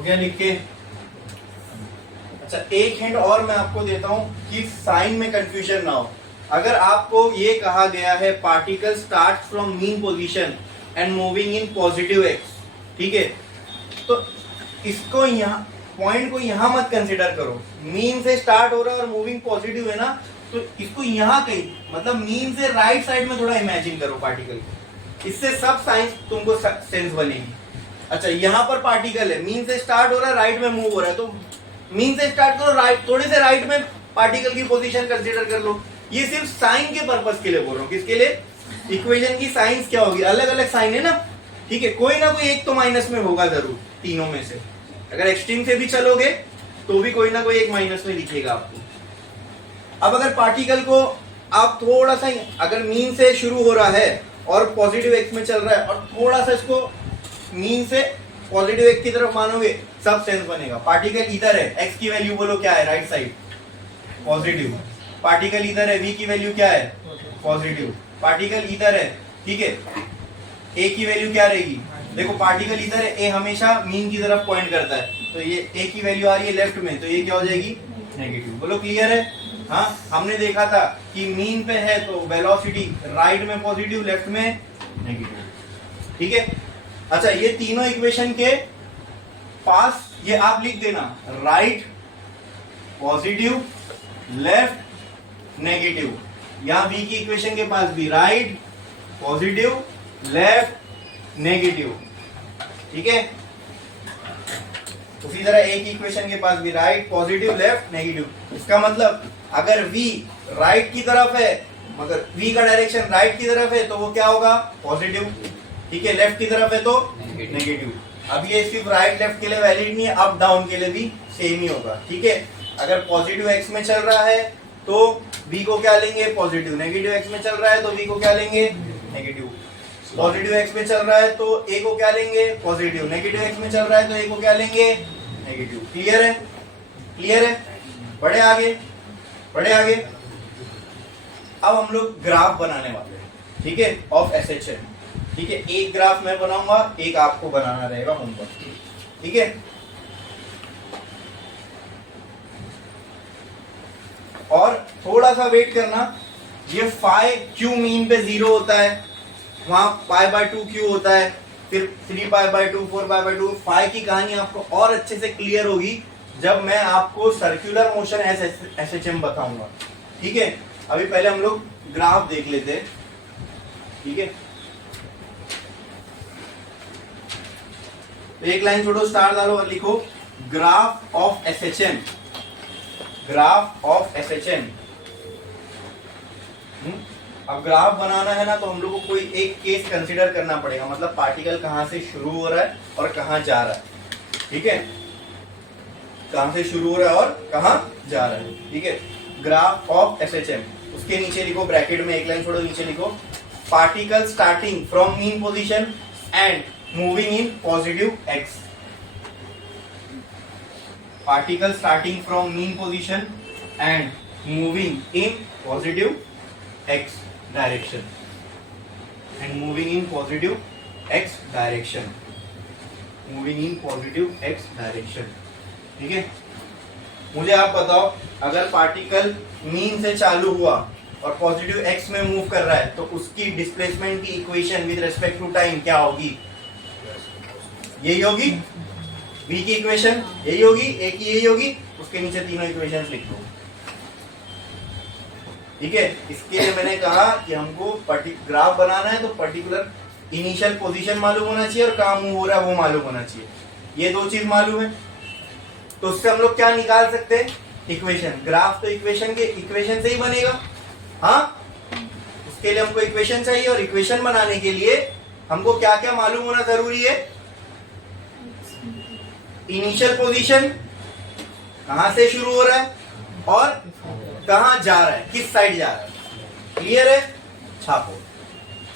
हो गया लिख के। अच्छा, एक हिंट और मैं आपको देता हूं कि साइन में कंफ्यूजन ना हो। अगर आपको ये कहा गया है particle start from mean position and moving in positive x, ठीक है, तो इसको यहाँ पॉइंट को यहाँ मत कंसिडर करो। मीन से स्टार्ट हो रहा है और मूविंग पॉजिटिव है ना, तो इसको यहाँ कहीं मतलब मीन से राइट साइड में थोड़ा इमेजिन करो पार्टिकल, इससे सब साइंस तुमको सेंस बनेगी। अच्छा, यहाँ पर पार्टिकल है, मीन से स्टार्ट हो रहा है, राइट में मूव हो रहा है, तो मीन से स्टार्ट करो, राइट थोड़े से राइट में पार्टिकल की पोजीशन कंसीडर कर लो। ये सिर्फ साइन के पर्पस के लिए बोल रहा हूँ। किसके लिए? इक्वेशन की साइंस क्या होगी, अलग अलग साइन है ना, ठीक है, कोई ना कोई एक तो माइनस में होगा जरूर, तीनों में से। अगर एक्सट्रीम से भी चलोगे तो भी कोई ना कोई एक माइनस में दिखेगा आपको। अब अगर पार्टिकल को आप थोड़ा सा, अगर मीन से शुरू हो रहा है और पॉजिटिव एक्स में चल रहा है और थोड़ा सा इसको मीन से पॉजिटिव एक्स की तरफ मानोगे, सब सेंस बनेगा। पार्टिकल इधर है, एक्स की वैल्यू बोलो क्या है, राइट साइड पॉजिटिव। पार्टिकल इधर है, वी की वैल्यू क्या है, पॉजिटिव। पार्टिकल इधर है, ठीक है, ए की वैल्यू क्या रहेगी, देखो पार्टिकल इधर है, ए हमेशा मीन की तरफ पॉइंट करता है, तो ये ए की वैल्यू आ रही है लेफ्ट में, तो ये क्या हो जाएगी, नेगेटिव। बोलो क्लियर है? हाँ, हमने देखा था कि मीन पे है तो वेलोसिटी राइट में पॉजिटिव, लेफ्ट में नेगेटिव, ठीक है। अच्छा, ये तीनों इक्वेशन के पास ये आप लिख देना, राइट पॉजिटिव, लेफ्ट नेगेटिव। यहां बी की इक्वेशन के पास भी राइट पॉजिटिव, लेफ्ट नेगेटिव, ठीक है। उसी तरह ए की इक्वेशन के पास भी राइट पॉजिटिव, लेफ्ट नेगेटिव। इसका मतलब अगर v राइट की तरफ है, मगर v का डायरेक्शन राइट की तरफ है, तो वो क्या होगा, पॉजिटिव, ठीक है। लेफ्ट की तरफ है तो नेगेटिव। अब ये सिर्फ राइट लेफ्ट के लिए वैलिड नहीं है, अप डाउन के लिए भी सेम ही होगा, ठीक है। अगर पॉजिटिव एक्स में चल रहा है तो v को क्या लेंगे, पॉजिटिव। नेगेटिव एक्स में चल रहा है तो v को क्या लेंगे, नेगेटिव। पॉजिटिव एक्स में चल रहा है तो a को क्या लेंगे, पॉजिटिव। नेगेटिव एक्स में चल रहा है तो a को क्या लेंगे, नेगेटिव। क्लियर है? क्लियर है? बढ़े आगे, बढ़े आगे। अब हम लोग ग्राफ बनाने वाले हैं, ठीक है, ऑफ एसएचएम, ठीक है। एक ग्राफ मैं बनाऊंगा, एक आपको बनाना रहेगा होमवर्क, ठीक है। और थोड़ा सा वेट करना, ये फाई क्यू मीन पे 0 होता है, वहां π/2 क्यू होता है, फिर 3π/2, 4π/2। फाई की कहानी आपको और अच्छे से क्लियर होगी जब मैं आपको सर्कुलर मोशन एसएचएम बताऊंगा, ठीक है। अभी पहले हम लोग ग्राफ देख लेते हैं, ठीक है। तो एक लाइन छोड़ो, स्टार डालो और लिखो graph of SHM, graph of SHM. अब ग्राफ बनाना है ना, तो हम लोग को कोई एक केस कंसीडर करना पड़ेगा, मतलब पार्टिकल कहां से शुरू हो रहा है और कहां जा रहा है, ठीक है। कहां से शुरू हो रहा है और कहां जा रहा है, ठीक है। ग्राफ ऑफ एसएचएम, उसके नीचे लिखो ब्रैकेट में, एक लाइन छोड़ो, नीचे लिखो particle starting from mean position and moving in positive x. Particle starting from mean position and moving in positive x direction, and moving in positive x direction, moving in positive x direction, ठीक है। मुझे आप बताओ, अगर particle mean से चालू हुआ और पॉजिटिव एक्स में मूव कर रहा है, तो उसकी डिस्प्लेसमेंट की equation with respect to time क्या होगी, यही होगी। v की इक्वेशन यही होगी, a की यही होगी, उसके नीचे तीनों इक्वेशंस लिख दो, ठीक है। इसके लिए मैंने कहा कि हमको ग्राफ बनाना है तो पर्टिकुलर इनिशियल पोजीशन मालूम होना चाहिए और कहाँ मूव हो रहा है वो मालूम होना चाहिए। ये दो चीज मालूम है तो उससे हम लोग क्या निकाल सकते हैं, इक्वेशन। ग्राफ तो इक्वेशन से ही बनेगा, हाँ। उसके लिए हमको इक्वेशन चाहिए, और इक्वेशन बनाने के लिए हमको क्या क्या मालूम होना जरूरी है, इनिशियल पोजीशन, कहां से शुरू हो रहा है और कहां जा रहा है, किस साइड जा रहा है। क्लियर है? छापो।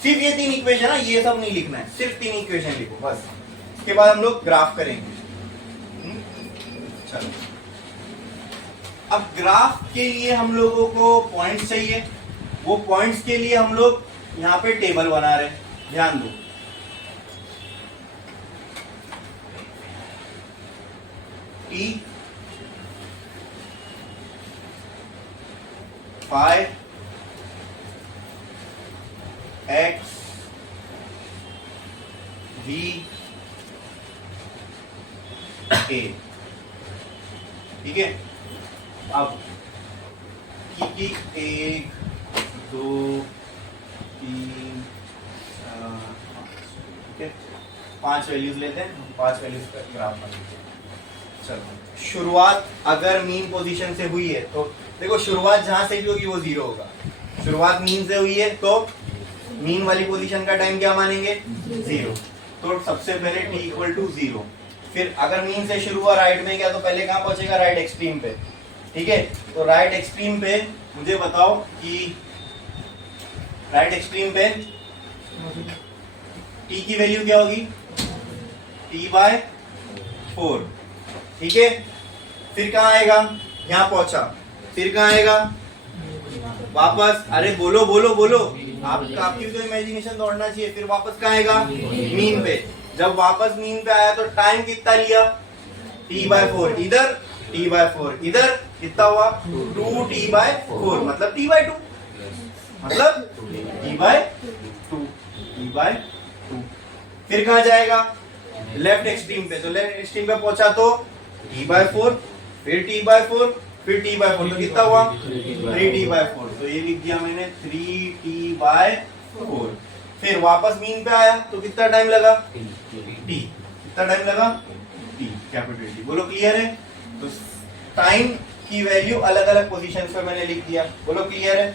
सिर्फ ये 3 इक्वेशन है, ये सब नहीं लिखना है, सिर्फ 3 इक्वेशन लिखो बस। इसके बाद हम लोग ग्राफ करेंगे। चलो, अब ग्राफ के लिए हम लोगों को पॉइंट्स चाहिए, वो पॉइंट्स के लिए हम लोग यहाँ पे टेबल बना रहे हैं, ध्यान दो। T five x V A, ठीक है। अब की 1 2 3 4 5, ठीक है, 5 वैल्यूज लेते हैं, 5 वैल्यूज का ग्राफ बनाते हैं। चलो शुरुआत अगर मीन पोजीशन से हुई है तो देखो शुरुआत जहां से भी होगी वो 0 होगा। शुरुआत मीन से हुई है तो मीन वाली पोजीशन का टाइम क्या मानेंगे 0। तो सबसे पहले t इक्वल टू 0। फिर अगर मीन से शुरू हुआ राइट में गया तो पहले कहां पहुंचेगा राइट एक्सट्रीम पे, ठीक है। तो राइट एक्सट्रीम पे मुझे बताओ कि राइट एक्सट्रीम पे t की वैल्यू क्या होगी t/4, ठीक है। फिर कहां आएगा, यहां पहुंचा, फिर कहां आएगा वापस, अरे बोलो बोलो बोलो, आपकी तो इमेजिनेशन दौड़ना चाहिए। फिर वापस कहां आएगा मीन पे। जब वापस मीन पे आया तो टाइम कितना लिया t/4, इधर t/4, इधर कितना हुआ 2t/4 मतलब t/2, मतलब t/2। फिर कहां जाएगा लेफ्ट एक्सट्रीम पे। तो लेफ्ट एक्सट्रीम पे पहुंचा तो t/4, फिर t/4, फिर t/4, तो कितना हुआ 3t/4। तो ये लिख दिया मैंने 3t/4। फिर वापस मीन पे आया तो कितना टाइम लगा t, कितना टाइम लगा t, कैपिटल T। बोलो क्लियर है। तो टाइम की वैल्यू अलग अलग पोजीशंस पे मैंने लिख दिया, बोलो क्लियर है,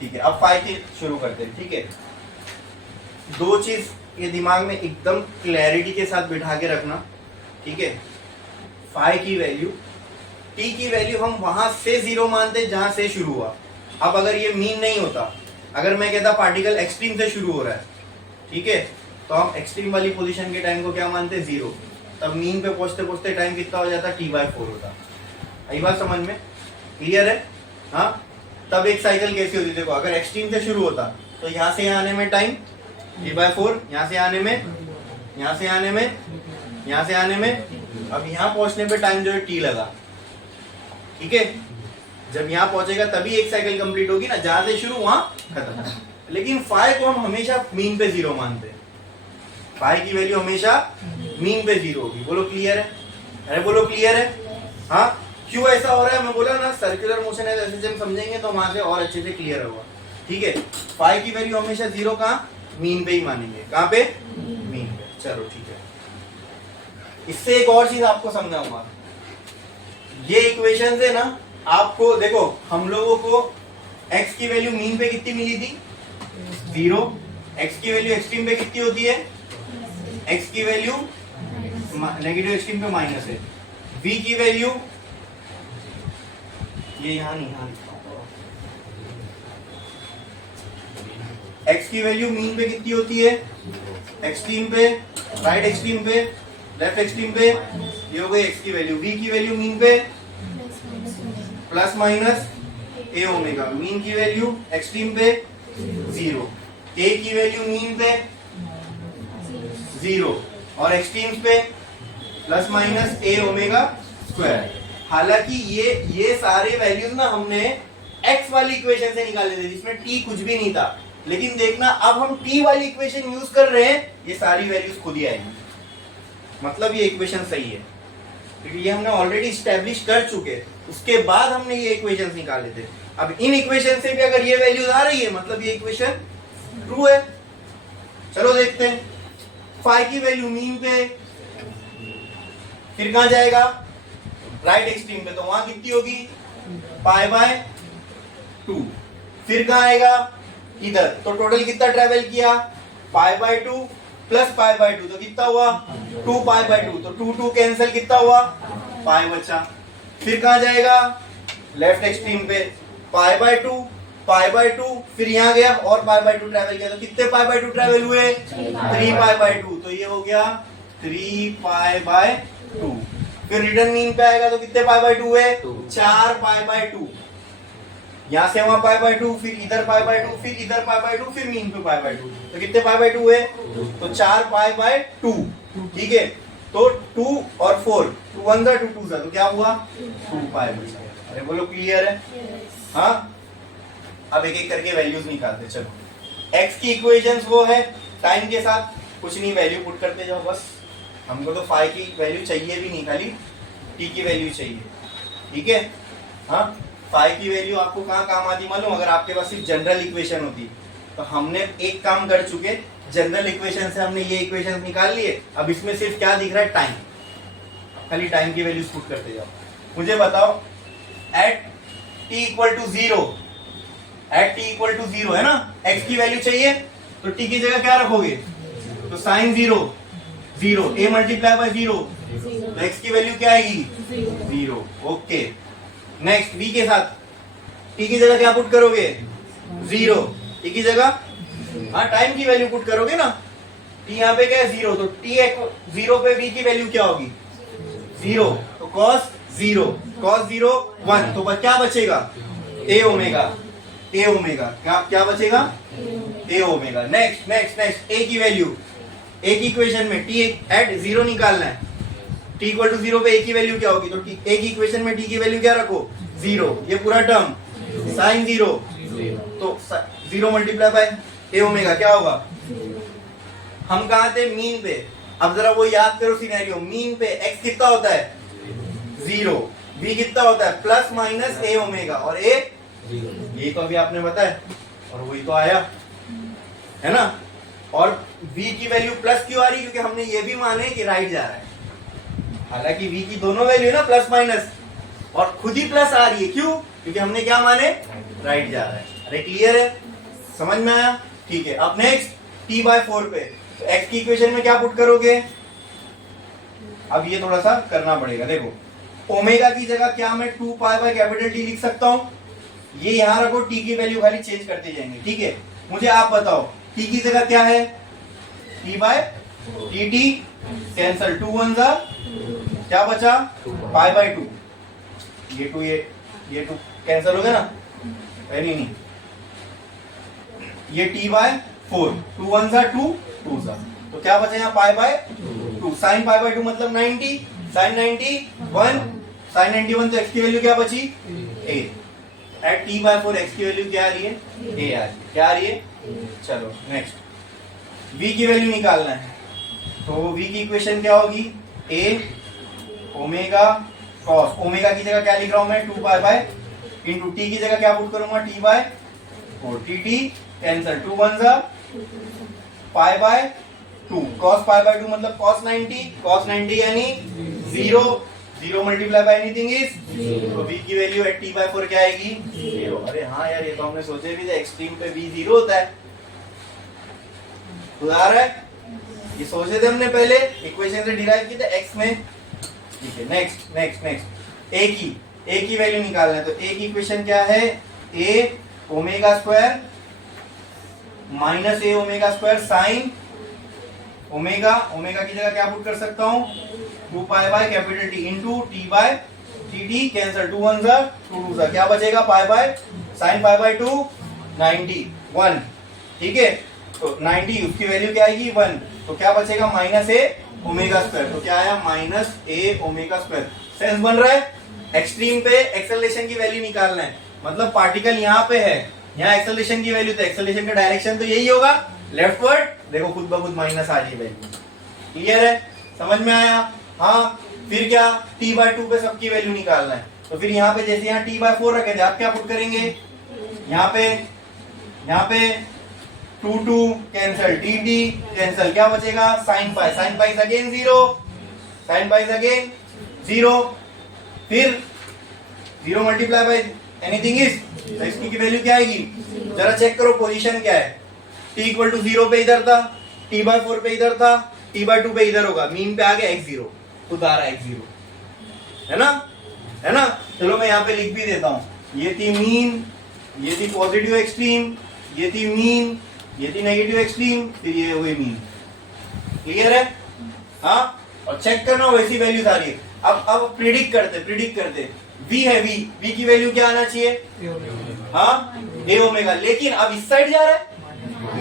ठीक है। अब फाई की शुरू करते हैं, ठीक है। दो चीज ये दिमाग में एकदम क्लैरिटी के साथ बिठा के रखना, ठीक है। फाई की वैल्यू, टी की वैल्यू हम वहां से 0 मानते जहां से शुरू हुआ। अब अगर ये मीन नहीं होता, अगर मैं कहता पार्टिकल एक्सट्रीम से शुरू हो रहा है, ठीक है, तो हम एक्सट्रीम वाली पोजीशन के टाइम को क्या मानते 0। तब मीन पे पहुंचते पहुंचते टाइम कितना हो जाता t/4 होता। यही बात समझ में क्लियर है, हाँ। तब एक साइकिल कैसी होती, देखो अगर एक्सट्रीम से शुरू होता तो यहाँ से यहाँ आने में टाइम t/4, यहाँ से आने में, यहाँ से आने में, यहाँ से आने में, अब यहाँ पहुंचने पे टाइम जो है t लगा, ठीक है। जब यहाँ पहुंचेगा तभी एक साइकिल कंप्लीट होगी ना, जहां से शुरू वहां खत्म। लेकिन फाई को हम हमेशा मीन पे 0 मानते हैं, फाई की वैल्यू हमेशा मीन पे 0 होगी। बोलो क्लियर है, अरे बोलो क्लियर है, हाँ। क्यों ऐसा हो रहा है, मैं बोला ना सर्कुलर मोशन है, ऐसे जब समझेंगे तो वहां से और अच्छे से क्लियर होगा, ठीक है। फाई की वैल्यू हमेशा 0 कहाँ मीन पे ही मानेंगे, कहाँ पे मीन पे। चलो ठीक है। इससे एक और चीज आपको समझाऊंगा, ये इक्वेशन है ना, आपको देखो हम लोगों को x की वैल्यू मीन पे कितनी मिली थी 0, x की वैल्यू एक्सट्रीम पे कितनी होती है, x की वैल्यू नेगेटिव एक्सट्रीम पे माइनस है, v की वैल्यू ये यहाँ नहीं, यहाँ x की वैल्यू मीन पे कितनी होती है, एक्सट्रीम पे, राइट एक्सट्रीम पे, लेफ्ट एक्सट्रीम पे, ये हो गई x की वैल्यू। v की वैल्यू मीन पे plus minus a omega, mean की वैल्यू एक्सट्रीम पे 0, a की वैल्यू मीन पे 0 और एक्सट्रीम्स पे plus minus a omega square. हालांकि ये सारे वैल्यूज ना हमने x वाली इक्वेशन से निकाले थे जिसमें t कुछ भी नहीं था, लेकिन देखना अब हम t वाली इक्वेशन यूज कर रहे हैं, ये सारी वैल्यूज खुद ही आएंगी, मतलब ये इक्वेशन सही है क्योंकि ये हमने ऑलरेडी स्टैब्लिश कर चुके, उसके बाद हमने ये इक्वेशंस निकाले थे। अब इन इक्वेशन से भी अगर ये वैल्यूज आ रही है मतलब ये इक्वेशन ट्रू है। चलो देखते हैं, फाई की वैल्यू मीन पे, फिर कहां जाएगा राइट एक्सट्रीम पे, तो वहां कितनी होगी π/2, फिर कहां आएगा इधर, तो टोटल कितना ट्रेवल किया π/2 प्लस π/2, तो कितना हुआ 2π/2, तो 2 कैंसिल, कितना हुआ पाई बचा। फिर कहां जाएगा लेफ्ट एक्सट्रीम पे π/2, फिर यहाँ गया और π/2 ट्रेवल किया, तो कितने π/2 ट्रेवल हुए 3π/2, तो ये हो गया 3π/2। फिर रिटर्न मीन पे आएगा तो कितने π/2 हुए 4π/2, यहाँ से वहां π/2, फिर इधर π/2, फिर इधर π/2, फिर मीन पे π/2, तो कितने π/2 हुए, तो 4π/2, ठीक है। तो 2 और 4, 2 1 जा 2 2 जा, तो क्या हुआ 2 पाई बचा। अरे बोलो क्लियर है? हाँ, अब एक एक करके वैल्यूज निकालते चलो। x की इक्वेशंस वो है टाइम के साथ, कुछ नहीं वैल्यू पुट करते जाओ बस। हमको तो फाई की वैल्यू चाहिए भी नहीं, खाली t की वैल्यू चाहिए, ठीक है। हाँ, फाई की वैल्यू आपको कहाँ काम आती मालूम? अगर आपके पास सिर्फ जनरल इक्वेशन होती तो हमने एक काम कर चुके, जनरल इक्वेशन से हमने ये इक्वेशन निकाल लिए। अब इसमें सिर्फ क्या दिख रहा है? टाइम, खाली टाइम की वैल्यूज पुट करते जाओ। मुझे बताओ at t equal to 0, at t equal to 0 है ना, x की वैल्यू चाहिए तो t की जगह क्या रखोगे? तो साइन 0 0, a मल्टीप्लाई बाय 0, तो x की वैल्यू क्या आएगी? 0। ओके, नेक्स्ट v के साथ t की जगह क्या पुट करोगे? 0, t की जगह हाँ टाइम की वैल्यू पुट करोगे ना। t यहाँ पे क्या है? 0, तो t 0 पे v की वैल्यू क्या होगी? 0, तो cos 0 1, तो क्या बचेगा? a ओमेगा, a ओमेगा, क्या बचेगा? a omega. Next next next a की वैल्यू, a की इक्वेशन में t एट 0 निकालना है। t इक्वल टू 0 पे a की वैल्यू क्या होगी? तो a की इक्वेशन में t की वैल्यू क्या रखो? 0, ये पूरा टर्म साइन 0, तो 0 मल्टीप्लाई बाय a ओमेगा क्या होगा? हम कहाँ थे? मीन पे। अब जरा वो याद करो सिनेरियो, मीन पे x कितना होता है? 0, v कितना होता है? प्लस माइनस a ओमेगा, और a ये तो अभी आपने बताया और वही तो आया है ना। और v की वैल्यू प्लस क्यों आ रही? क्योंकि हमने ये भी माने कि राइट जा रहा है, हालांकि v की दोनों वैल्यू है ना प्लस माइनस, और खुद ही प्लस आ रही है। क्यों? क्योंकि हमने क्या माने? राइट जा रहा है। अरे क्लियर है? समझ में आया? ठीक है। अब नेक्स्ट t/4 पे तो x की इक्वेशन में क्या पुट करोगे? अब ये थोड़ा सा करना पड़ेगा। देखो, ओमेगा की जगह क्या मैं 2 पाई बाय कैपिटल T लिख सकता हूं? ये यहां रखो, t की वैल्यू खाली चेंज करते जाएंगे, ठीक है। मुझे आप बताओ t की जगह क्या है? t बाय dt, कैंसल 2 1 जा, क्या बचा? पाई बाय 2, ये 2 कैंसल हो गया ना, नहीं ये t/4, 2 1 जा 2 2 जा, तो क्या बचा यहाँ? Pi by 2, sine pi by 2 मतलब 90, साइन 91, साइन 91, तो x की वैल्यू क्या बची? a। एट t/4 x की वैल्यू क्या आ रही है? a आ रही है। क्या आ रही है? चलो नेक्स्ट, v की वैल्यू निकालना है, तो v की इक्वेशन क्या होगी? a ओमेगा कॉस, ओमेगा की जगह क्या लिख रहा हूं मैं? 2 पाई बाय, इंटू t की जगह क्या पुट करूंगा? t/4, dt कैंसल 2 1 जा, pi by 2, cos pi by 2 मतलब cos 90 यानी 0 मल्टीप्लाई बाय एनीथिंग इज, तो v की वैल्यू एट t/4 क्या आएगी? 0। अरे हाँ यार, ये तो हमने सोचे भी थे, एक्सट्रीम पे v 0 होता है, सुधार है, ये सोचे थे हमने पहले, इक्वेशन से डिराइव किए थे x में, ठीक है। नेक्स्ट a की वैल्यू निकालना है, तो a की इक्वेशन क्या है? a omega square minus a omega square sine omega की जगह क्या पुट कर सकता हूं? 2 pi by capital T into t/dt, cancel 2 1 जा 2 2 जा, क्या बचेगा? Pi by sine pi by 2 91, ठीक है। तो 90 उसकी वैल्यू क्या आएगी? 1, तो क्या बचेगा? माइनस a ओमेगा स्क्वायर, तो क्या आया? Minus a omega square. Sense बन रहा है? एक्सट्रीम पे एक्सेलरेशन की वैल्यू निकालना है, मतलब पार्टिकल यहाँ पे है, यहाँ एक्सेलरेशन की वैल्यू, तो एक्सेलरेशन का डायरेक्शन तो यही होगा, लेफ्टवर्ड। देखो खुद ब खुद माइनस आ रही वैल्यू, क्लियर है? समझ में आया? हाँ, फिर क्या? t/2 पे सबकी वैल्यू निकालना है, तो फिर यहाँ पे जैसे यहाँ t/4 रखे थे, आप क्या पुट करेंगे? यहाँ पे 2 2 कैंसल, dt कैंसल, क्या बचेगा? Sine pi is again 0, sine pi is again 0, फिर 0 मल्टीप्लाई बाय एनीथिंग इज, तो इसकी की वैल्यू क्या आएगी? जरा चेक करो पोजीशन क्या है। t इक्वल टू 0 पे इधर था, t/4 पे इधर था, t/2 पे इधर होगा, मीन पे आ गया x0, उतारा x0, है ना? चलो मैं यहाँ पे लिख भी देता हूँ, ये थी मीन, ये थी पॉजिटिव एक्सट्रीम, ये थी मीन, ये थी नेगेटिव एक्सट्रीम, फिर ये हुई मीन, क्लियर है? हाँ, और चेक करना वैसी वैल्यू आ रही है। अब प्रिडिक्ट करते v है, v की वैल्यू क्या आना चाहिए? हाँ, a ओमेगा, लेकिन अब इस साइड जा रहा है,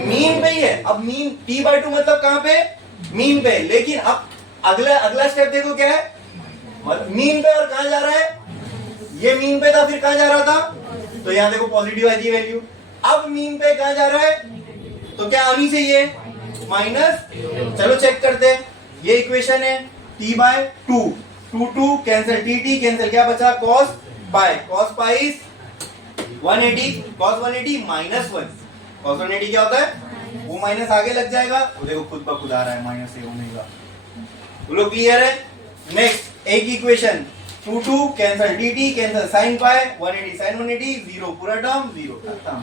मीन पे ही है। अब मीन t/2 मतलब कहां पे? मीन पे, लेकिन अब अगला अगला स्टेप देखो क्या है, मीन पे और कहां जा रहा है, ये मीन पे था फिर कहां जा रहा था, तो यहां देखो पॉजिटिव आई थी वैल्यू। अब मीन पे कहां जा रहा है, तो क्या आनी चाहिए माइनस। चलो चेक करते हैं, ये इक्वेशन है t by 2, 2 cancel, t cancel, क्या बचा cos pi, cos pi is 180, cos 180 minus 1, cos 180 क्या होता है, वो माइनस आगे लग जाएगा, वो देखो खुद ब खुद आ रहा है माइनस ए ओमेगा। बोलो क्लियर है। नेक्स्ट एक equation 2 cancel, t cancel, sin पाई 180, sin 180 जीरो, पूरा टर्म जीरो, खत्म।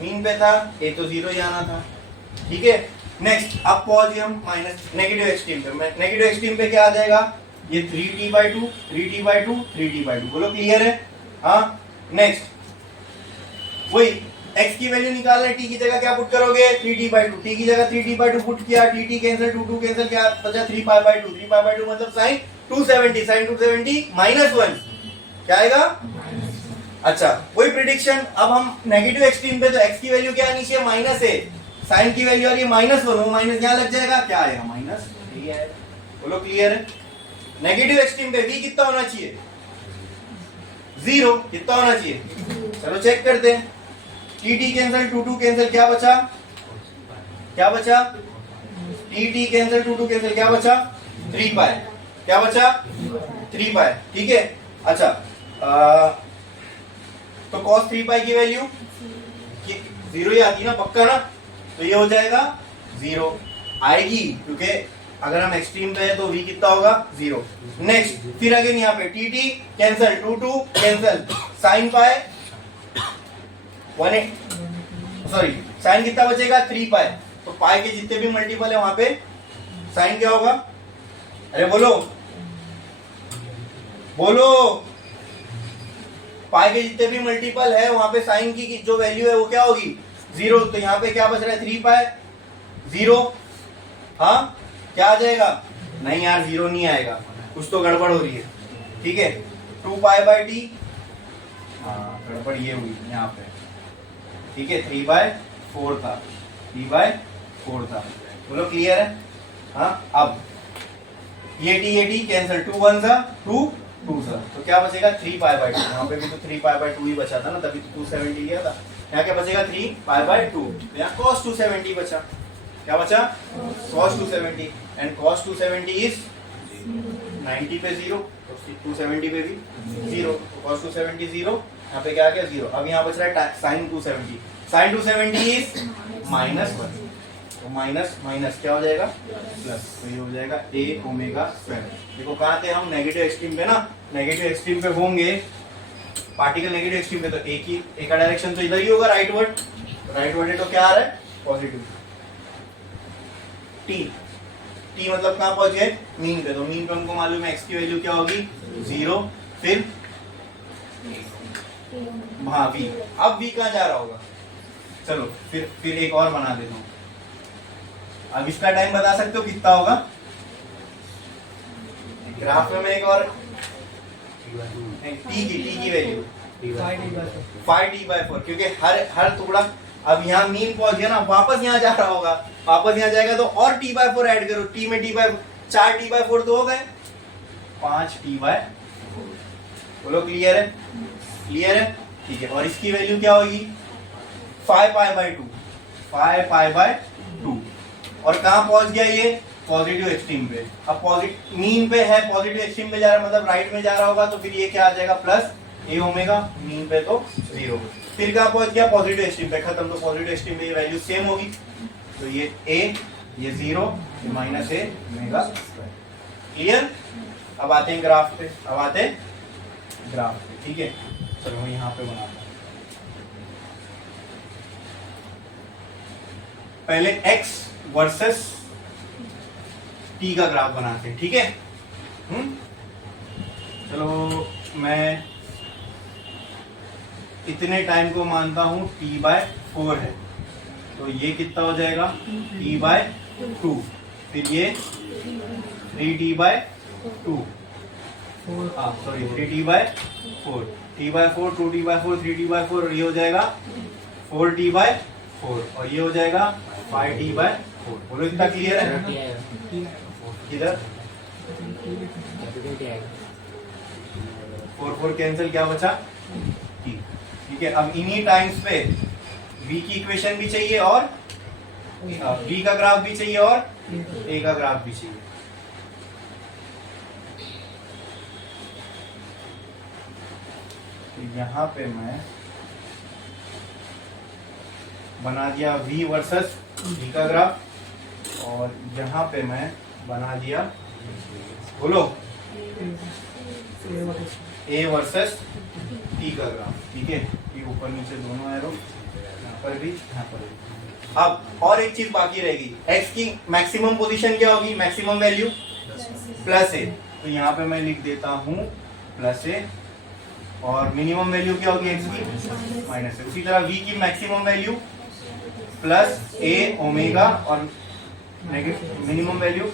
मीन पे था ए तो जीरो ही आना था, ठीक है। नेक्स्ट अब पहुंचे हम माइनस नेगेटिव एक्सट्रीम पे, नेगेटिव एक्सट्रीम पे क्या आ जाएगा, ये 3t/2, 3t/2, 3t/2, बोलो क्लियर है। हाँ नेक्स्ट वही x की वैल्यू निकालना है, t की जगह क्या पुट करोगे 3t/2, t की जगह 3t/2 पुट किया, tt कैंसिल, 2 कैंसिल, क्या बचा 3π/2, 3π/2 मतलब sin 270, sin 270 -1 क्या आएगा। अच्छा वही प्रिडिक्शन, अब हम नेगेटिव एक्सट्रीम पे, तो x की वैल्यू क्या आनी चाहिए माइनस है, साइन की वैल्यू आ रही है -1, वो माइनस यहाँ लग जाएगा, क्या आएगा माइनस, ठीक है। बोलो क्लियर है। नेगेटिव एक्सट्रीम पे v कितना होना चाहिए, 0, कितना होना चाहिए, चलो चेक करते हैं, टी कैंसिल, 2 कैंसिल, क्या बचा, क्या बचा, टी कैंसिल, 2 कैंसिल, क्या बचा 3π, क्या बचा 3π, ठीक है। अच्छा तो cos 3π की वैल्यू 0 ही आती है ना, पक्का ना, तो ये हो जाएगा 0 आएगी, क्योंकि अगर हम एक्सट्रीम पे है तो v कितना होगा 0। नेक्स्ट फिर अगेन यहाँ पे टी कैंसिल, 2 कैंसिल, sin पाई 1, सॉरी साइन कितना बचेगा 3π, तो पाई के जितने भी मल्टीपल है वहां पे साइन क्या होगा, अरे बोलो बोलो, पाई के जितने भी मल्टीपल है वहां पे साइन की जो वैल्यू है वो क्या होगी 0, तो यहाँ पे क्या बच रहा है 3π 0, हाँ क्या आ जाएगा, नहीं यार 0 नहीं आएगा, कुछ तो गड़बड़ हो रही है, ठीक है। 2π/t, हाँ गड़बड़ ये हुई यहाँ पे, ठीक है, 3/4 था, 3/4 था, बोलो क्लियर है। हाँ अब ये टी कैंसिल, 2 1 सा 2 2 सा, तो क्या बचेगा 3π/2, यहाँ पे भी तो 3π/2 ही बचा था ना, तभी तो 270 लिया था, यहाँ क्या बचेगा 3π/2, यहाँ cos 270 बचा, क्या बचा cos 270, एंड cos 270 इज 90 पे 0, तो 270 पे भी 0, तो cos 270 0, यहाँ पे क्या आ गया 0। अब यहाँ बच रहा है sin 270, sin 270 इज -1, तो माइनस माइनस क्या हो जाएगा प्लस, तो ये हो जाएगा a ω²। देखो कहाँ थे हम, नेगेटिव एक्सट्रीम पे ना, नेगेटिव एक्सट्रीम पे होंगे पार्टिकल, नेगेटिव एक्सट्रीम पे तो एक का डायरेक्शन तो इधर ही होगा, राइटवर्ड, राइटवर्ड है तो क्या आ रहा है पॉजिटिव, t मतलब कहाँ पहुंच गए मीन पे, तो मीन पे हमको मालूम है x की वैल्यू क्या होगी 0, फिर हाँ v, अब v कहाँ जा रहा होगा, चलो फिर एक और बना देता हूँ, अब इसका टाइम बता सकते हो कितना होगा, ग्राफ में मैं एक और t की वैल्यू 5t/4, क्योंकि हर टुकड़ा, अब यहाँ मीन पहुंच गया ना, वापस यहाँ जा रहा होगा, वापस यहाँ जाएगा तो और t/4 ऐड करो, t में 4 t/4 तो हो गए 5 t/4, बोलो क्लियर है, क्लियर है, ठीक है। और इसकी वैल्यू क्या होगी 5π/2, 5π/2, और कहाँ पहुंच गया ये पॉजिटिव एक्सट्रीम पे, अब पॉजिटिव मीन पे है, पॉजिटिव एक्सट्रीम पे जा रहा है मतलब राइट में जा रहा होगा, तो फिर ये क्या आ जाएगा प्लस a ω, मीन पे तो 0, फिर कहाँ पहुंच गया पॉजिटिव एक्सट्रीम पे, खत्म, तो पॉजिटिव एक्सट्रीम पे ये वैल्यू सेम होगी, तो ये a, ये 0, ये -a ω², क्लियर। अब आते हैं ग्राफ पे, अब आते हैं ग्राफ पे, ठीक है, चलो मैं यहाँ पे बनाता हूँ, पहले x वर्सेस t का ग्राफ बनाते हैं, ठीक है। चलो मैं इतने टाइम को मानता हूं t/4 है, तो ये कितना हो जाएगा t/2, फिर ये 3t/2, हाँ sorry 3t/4, t/4, 2t/4, 3t/4, और ये हो जाएगा 4t/4, और ये हो जाएगा 5t/4, बोलो इतना क्लियर है, किधर फोर कैंसिल, क्या बचा टी। ठीक है, अब इन्हीं टाइम्स पे v की इक्वेशन भी चाहिए और v का ग्राफ भी चाहिए और a का ग्राफ भी चाहिए। तो यहां पे मैं बना दिया v वर्सेस v का ग्राफ और यहां पे मैं बना दिया, बोलो, a वर्सेस t का ग्राफ। ठीक है, ये ऊपर नीचे दोनों एरो, यहाँ पर भी यहाँ पर भी। अब और एक चीज बाकी रहेगी, x की मैक्सिमम पोजीशन क्या होगी, मैक्सिमम वैल्यू प्लस a, तो यहाँ पे मैं लिख देता हूँ प्लस a, और मिनिमम वैल्यू क्या होगी x की माइनस a। उसी तरह v की maximum value plus a omega और मिनिमम वैल्यू,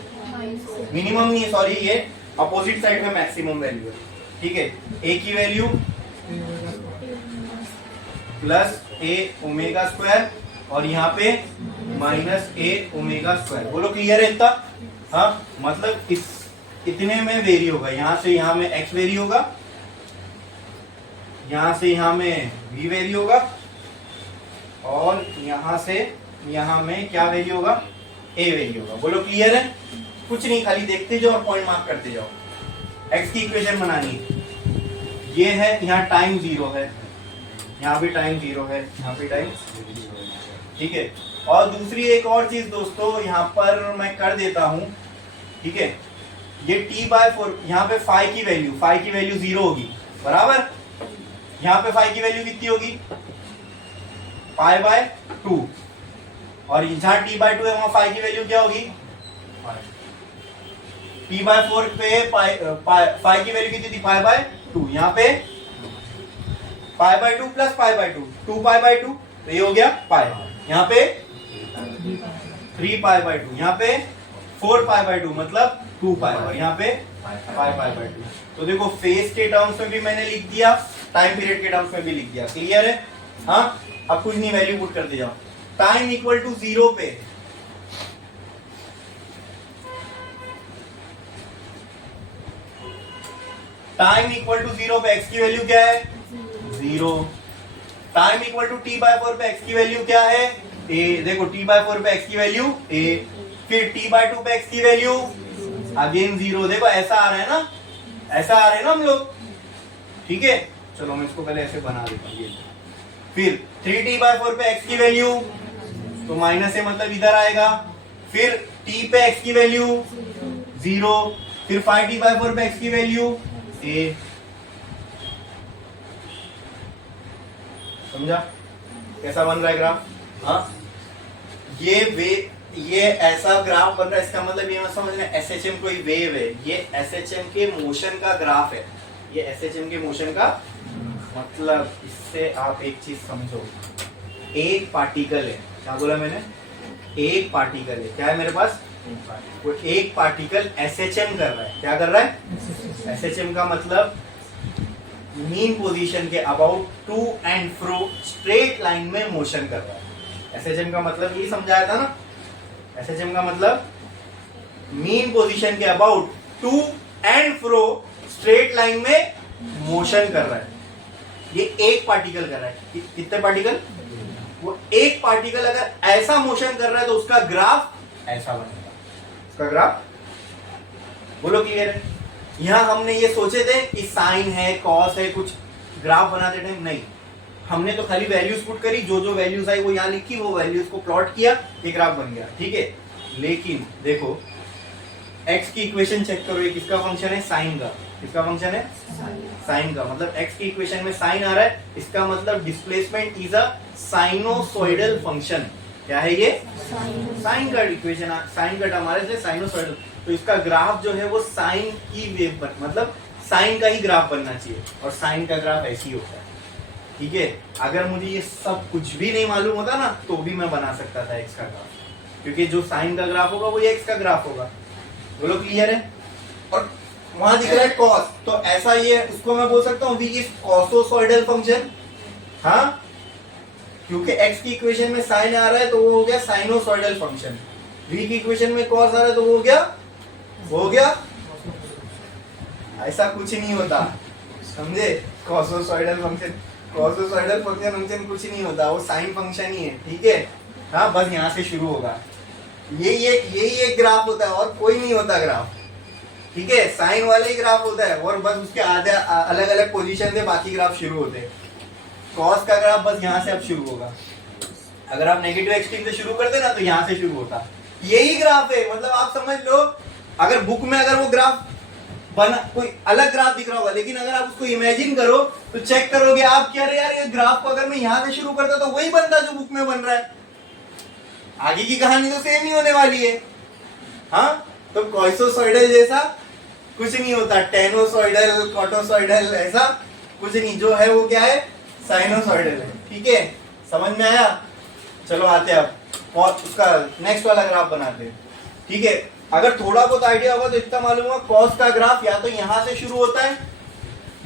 मिनिमम नहीं सॉरी, ये अपोजिट साइड में मैक्सिमम वैल्यू है। ठीक है, a की value plus a omega square और यहाँ पे माइनस a ओमेगा स्क्वायर। बोलो क्लियर है इतना? हाँ, मतलब इस इतने में वेरी होगा, यहाँ से यहाँ में x वेरी होगा, यहाँ से यहाँ में v वेरी होगा और यहाँ से यहाँ में क्या वेरी होगा, a वेरी होगा। बोलो क्लियर है? कुछ नहीं, खाली देखते जाओ और पॉइंट मार्क करते जाओ। x की इक्वेशन बनानी है, ये है, यहाँ टाइम 0 है, यहाँ भी टाइम 0 है, यहाँ पे टाइम। ठीक है, और दूसरी एक और चीज दोस्तों यहाँ पर मैं कर देता हूँ। ठीक है, ये t/4, यहाँ पे फाई की वैल्यू 0 होगी, बराबर। यहाँ पे फाई की वैल्यू कितनी होगी, π/2, और जहाँ t/2 है वहां फाई की वैल्यू क्या होगी, t/4 पे फाई की वैल्यू कितनी थी, π/2, यहाँ पे π/2 प्लस π/2, 2π/2, तो ये हो गया पाई, यहाँ पे 3π/2, यहाँ पे 4π/2 मतलब 2π, और यहाँ पे 5π/2। तो देखो फेज के टर्म्स में भी मैंने लिख दिया, टाइम पीरियड के टर्म्स में भी लिख दिया। क्लियर है? हाँ, अब कुछ नहीं, वैल्यू पुट करते जाओ। टाइम इक्वल टू 0 पे x की वैल्यू क्या है, 0। टाइम इक्वल टू t/4 पे x की वैल्यू क्या है, a। देखो t/4 पे x की वैल्यू a, फिर t/2 पे x की वैल्यू अगेन 0। देखो ऐसा आ रहा है ना, ऐसा आ रहे हैं ना हम लोग। ठीक है, चलो मैं इसको पहले ऐसे बना देता हूँ। फिर 3t/4 पे x की वैल्यू, तो माइनस है मतलब इधर आएगा। फिर t पे x की वैल्यू 0, फिर 5t/4 पे x की वैल्यू a। समझा कैसा बन रहा है ग्राफ? हाँ, ये ऐसा ग्राफ बन रहा है, इसका मतलब ये मत समझना SHM कोई वेव है, ये SHM के मोशन का ग्राफ है। ये SHM के मोशन का मतलब, इससे आप एक चीज समझो, एक पार्टिकल है, क्या बोला मैंने, एक पार्टिकल है, क्या है मेरे पास, वो एक पार्टिकल SHM कर रहा है। क्या कर रहा है? SHM का मतलब मीन पोजीशन के about to and fro straight line में मोशन कर रहा है। SHM का मतलब ये समझाया था ना, SHM का मतलब मीन पोजीशन के about to and fro straight line में मोशन कर रहा है। ये एक पार्टिकल कर रहा है, कितने पार्टिकल, वो एक पार्टिकल अगर ऐसा मोशन कर रहा है तो उसका ग्राफ ऐसा बनेगा, उसका ग्राफ। बोलो क्लियर है? यहां हमने ये सोचे थे कि साइन है, कॉस है, कुछ ग्राफ बनाते टाइम नहीं, हमने तो खाली वैल्यूज पुट करी, जो जो वैल्यूज आई वो यहाँ लिखी, वो वैल्यूज को प्लॉट किया, ये ग्राफ बन गया। ठीक है, लेकिन देखो x की इक्वेशन चेक करो, ये किसका फंक्शन है, साइन का। किसका फंक्शन है, साइन का। मतलब x की इक्वेशन में साइन आ रहा है, इसका मतलब displacement is a sinusoidal function. क्या है ये, साइन का इक्वेशन, साइन का टर्म आ रहा है, साइनोसॉइडल। तो इसका ग्राफ जो है वो साइन की वेव पर, मतलब साइन का ही ग्राफ बनना चाहिए, और साइन का ग्राफ ऐसे ही होता है। ठीक है, अगर मुझे ये सब कुछ भी नहीं मालूम होता ना तो भी मैं बना सकता था x का ग्राफ, क्योंकि जो साइन का ग्राफ होगा वो x का ग्राफ होगा। बोलो क्लियर है? और वहां दिख रहा है कॉस, तो ऐसा ये उसको मैं बोल सकता हूँ v इज कॉसोसॉइडल फंक्शन। हाँ, क्योंकि x की इक्वेशन में साइन आ रहा है तो वो हो गया साइनोसॉइडल फंक्शन, v की इक्वेशन में कॉस आ रहा है तो वो हो गया ऐसा कुछ नहीं होता, समझे? कॉसोसॉइडल फंक्शन, कॉसोसॉइडल फंक्शन कुछ नहीं होता, वो साइन फंक्शन ही है, ठीक है? हाँ, बस यहाँ से शुरू होगा, यही एक ग्राफ होता है और कोई नहीं होता ग्राफ, ठीक है? साइन वाला ही ग्राफ होता है और बस उसके आधे अलग अलग पोजीशन से बाकी ग्राफ शुरू होते हैं। कॉस का ग्राफ बस यहाँ से अब शुरू होगा, अगर आप नेगेटिव एक्सट्रीम से शुरू करते ना तो यहाँ से शुरू होता, यही ग्राफ है। मतलब आप समझ लो, अगर बुक में अगर वो ग्राफ बना, कोई अलग ग्राफ दिख रहा होगा, लेकिन अगर आप उसको इमेजिन करो तो चेक करोगे आप कि अरे यार ये ग्राफ को अगर मैं यहाँ से शुरू करता तो वही बनता जो बुक में बन रहा है। आगे की कहानी तो सेम ही होने वाली है। हाँ, तो कॉइसोसॉइडल जैसा कुछ नहीं होता, टेनोसॉइडल, कॉटोसॉइडल ऐसा कुछ नहीं, जो है वो क्या है, साइनोसॉइडल है, ठीक है? समझ में आया? चलो आते हैं अब और उसका नेक्स्ट वाला ग्राफ बनाते हैं, ठीक है? अगर थोड़ा बहुत आइडिया होगा तो इतना मालूम होगा, कॉस का ग्राफ या तो यहां से शुरू होता है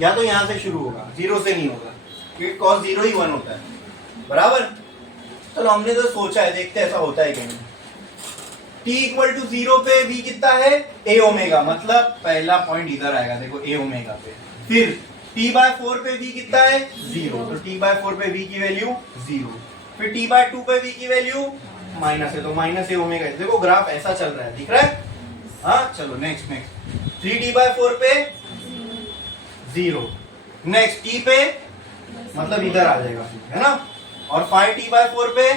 या तो यहां से शुरू होगा, जीरो से नहीं होगा, क्योंकि कॉस 0 ही 1 होता है, बराबर? चलो हमने तो सोचा है, देखते हैं ऐसा होता है कि नहीं। t इक्वल टू 0 पे v कितना है, a ओमेगा, मतलब पहला पॉइंट इधर आएगा, देखो a ओमेगा पे। फिर t/4 पे v कितना है, 0, तो t/4 पे v की वैल्यू 0। फिर t/2 पे v की वैल्यू माइनस है, तो माइनस a ओमेगा। देखो ग्राफ ऐसा चल रहा है, दिख रहा है? हाँ, चलो नेक्स्ट 3t/4 पे 0, नेक्स्ट t पे मतलब इधर आ जाएगा, है ना? और 5t/4 पे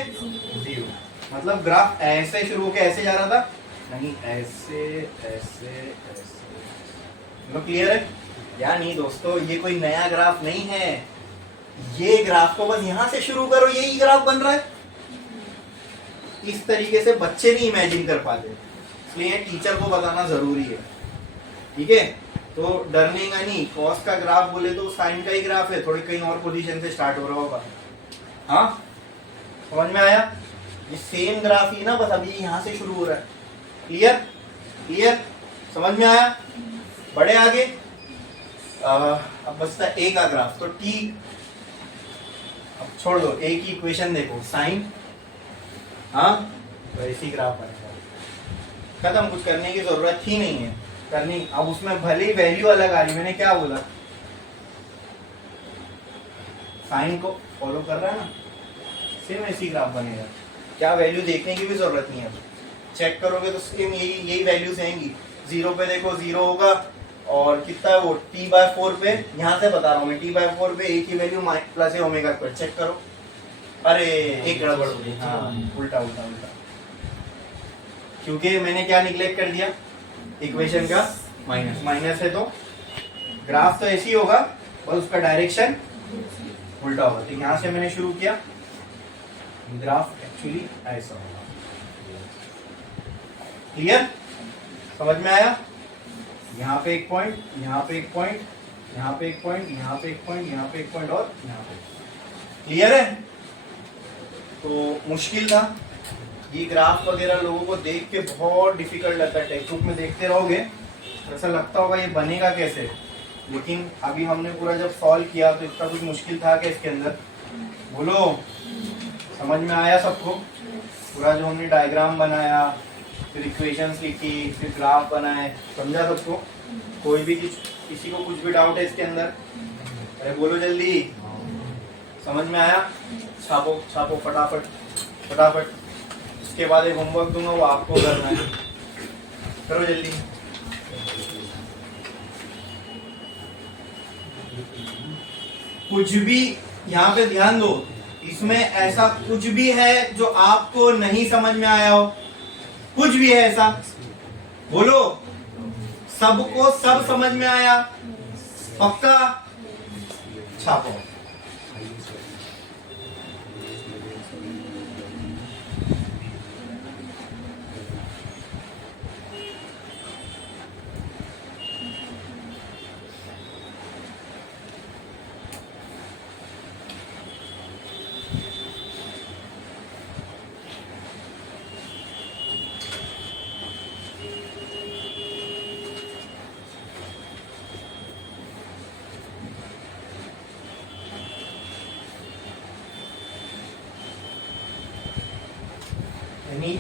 0, मतलब ग्राफ ऐसे शुरू होके ऐसे जा रहा था, नहीं ऐसे ऐसे ऐसे। मतलब क्लियर है या नहीं दोस्तों? ये कोई नया ग्राफ नहीं है, ये ग्राफ को बस यहां से शुरू करो, यही ग्राफ बन रहा है। इस तरीके से बच्चे नहीं इमेजिन कर पाते, इसलिए टीचर को बताना जरूरी है, ठीक है? तो डरने का नहीं, कॉस का ग्राफ बोले तो साइन का ही ग्राफ है, थोड़ी कहीं और पोजीशन से स्टार्ट हो रहा होगा। हाँ, समझ में आया? ये सेम ग्राफ ही ना, बस अभी यहाँ से शुरू हो रहा है। क्लियर? क्लियर? समझ में आया? बढ़े आगे। अब बचता ए का ग्राफ, तो टी, अब छोड़ दो, ए की इक्वेशन देखो, साइन, हाँ तो ऐसी ग्राफ बनेगा, खत्म, कुछ करने की जरूरत ही नहीं है करनी। अब उसमें भले ही वैल्यू अलग आ रही, मैंने क्या बोला, साइन को फॉलो कर रहा है ना, सेम ऐसी ग्राफ बनेगा, क्या वैल्यू देखने की भी जरूरत नहीं है। अब चेक करोगे तो सेम यही वैल्यूज आएंगी। 0 पे देखो 0 होगा, और कितना है वो t/4 पे, यहाँ से बता रहा हूँ मैं, t/4 पे a की वैल्यू प्लस है ओमेगा स्क्वायर। चेक करो, अरे एक गड़बड़ हो गई, हाँ उल्टा उल्टा उल्टा, क्योंकि मैंने क्या निगलेक्ट कर दिया, इक्वेशन का माइनस, माइनस है तो ग्राफ तो ऐसी होगा, बस उसका डायरेक्शन उल्टा होगा। तो यहाँ से मैंने शुरू किया, ग्राफ एक्चुअली ऐसा होगा। क्लियर? समझ में आया? यहाँ पे एक पॉइंट, यहाँ पे एक पॉइंट, यहाँ पे एक पॉइंट, यहाँ पे एक पॉइंट, यहाँ पे एक पॉइंट और यहाँ पे। क्लियर है? तो मुश्किल था ये ग्राफ वगैरह, लोगों को देख के बहुत डिफिकल्ट लगता है, टेक्स्ट बुक में देखते रहोगे तो ऐसा लगता होगा ये बनेगा कैसे, लेकिन अभी हमने पूरा जब सॉल्व किया तो इतना कुछ मुश्किल था क्या इसके अंदर? बोलो, समझ में आया सबको? पूरा जो हमने डायग्राम बनाया, फिर इक्वेशंस लिखी, फिर ग्राफ बनाए, समझा सबको? कोई भी किसी को कुछ भी डाउट है इसके अंदर? अरे बोलो जल्दी, समझ में आया? छापो छापो फटाफट फटाफट। इसके बाद एक होमवर्क दूंगा, वो आपको करना है, करो जल्दी। कुछ भी यहाँ पे ध्यान दो, इसमें ऐसा कुछ भी है जो आपको नहीं समझ में आया हो, कुछ भी है ऐसा? बोलो, सबको सब समझ में आया? पक्का? छापो।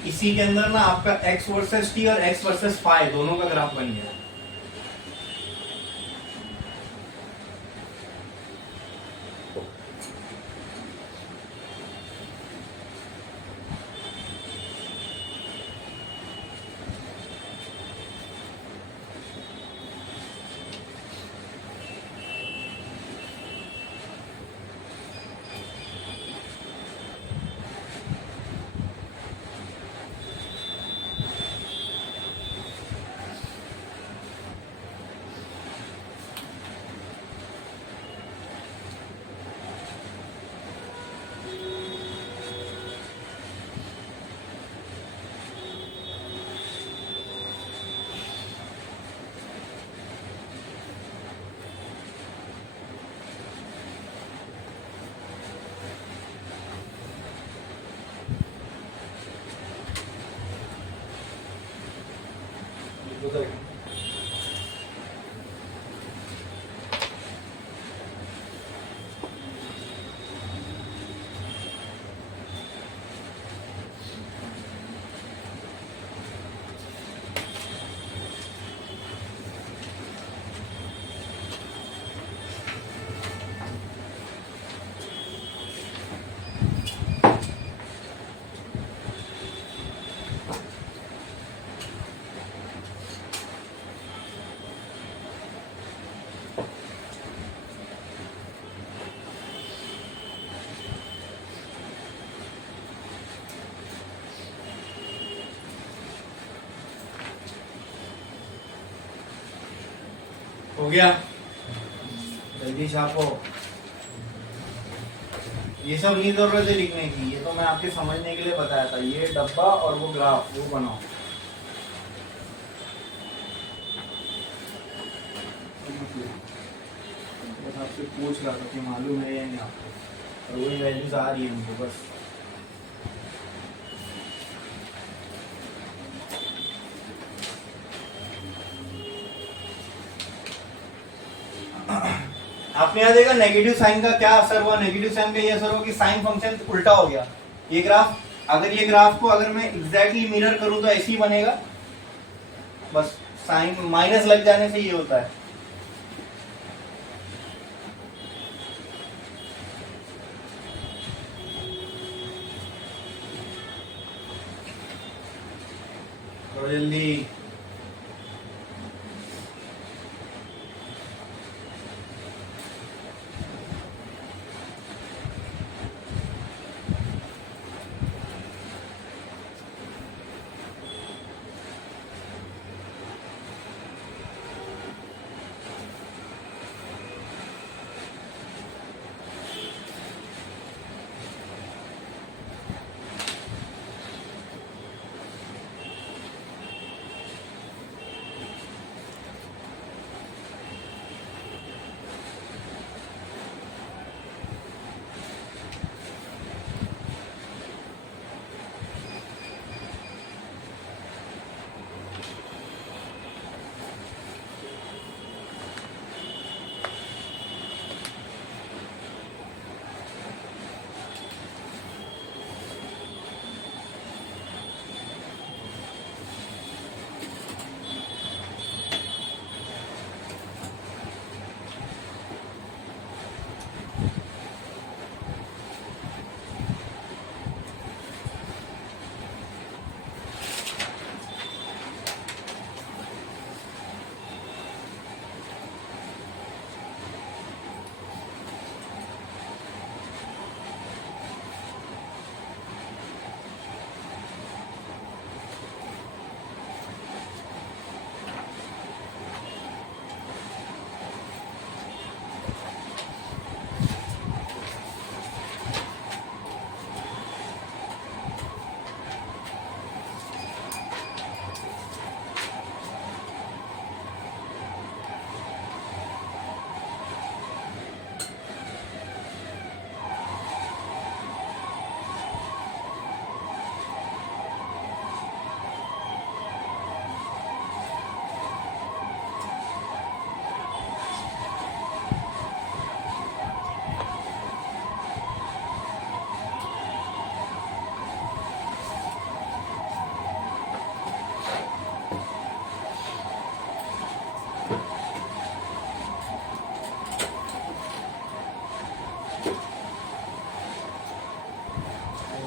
इसी के अंदर ना आपका x वर्सेस t और x वर्सेस फाई दोनों का ग्राफ बन गया। हो गया, जल्दी छापो। ये सब नहीं जरूरत है लिखने की, ये तो मैं आपके समझने के लिए बताया था। ये डब्बा और वो ग्राफ वो बनाओ। बस आपसे पूछ रहा था कि मालूम है या नहीं आपको, और वही वैल्यूज आ रही है हमको बस। आपने यहाँ देखा नेगेटिव साइन का क्या असर हुआ। नेगेटिव साइन का ये असर हुआ कि साइन फंक्शन उल्टा हो गया। ये ग्राफ, अगर ये ग्राफ को अगर मैं एग्जैक्टली मिरर करूं तो ऐसे ही बनेगा, बस साइन माइनस लग जाने से ये होता है। तो जल्दी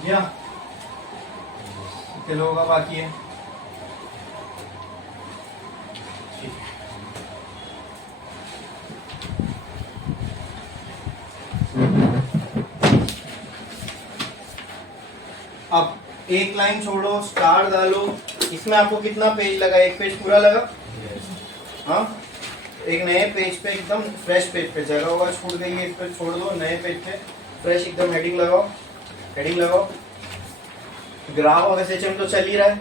गया, कितने लोगों का बाकी है? अब एक लाइन छोड़ो, स्टार डालो। इसमें आपको कितना पेज लगा? एक पेज पूरा लगा? हाँ, एक नए पेज पे एकदम फ्रेश पेज पे जगह होगा छूट गई है, इस पर छोड़ दो। नए पेज पे फ्रेश एकदम हेडिंग लगाओ, हेडिंग लगाओ। ग्राफ ऑफ एसएचएम तो चल ही रहा है।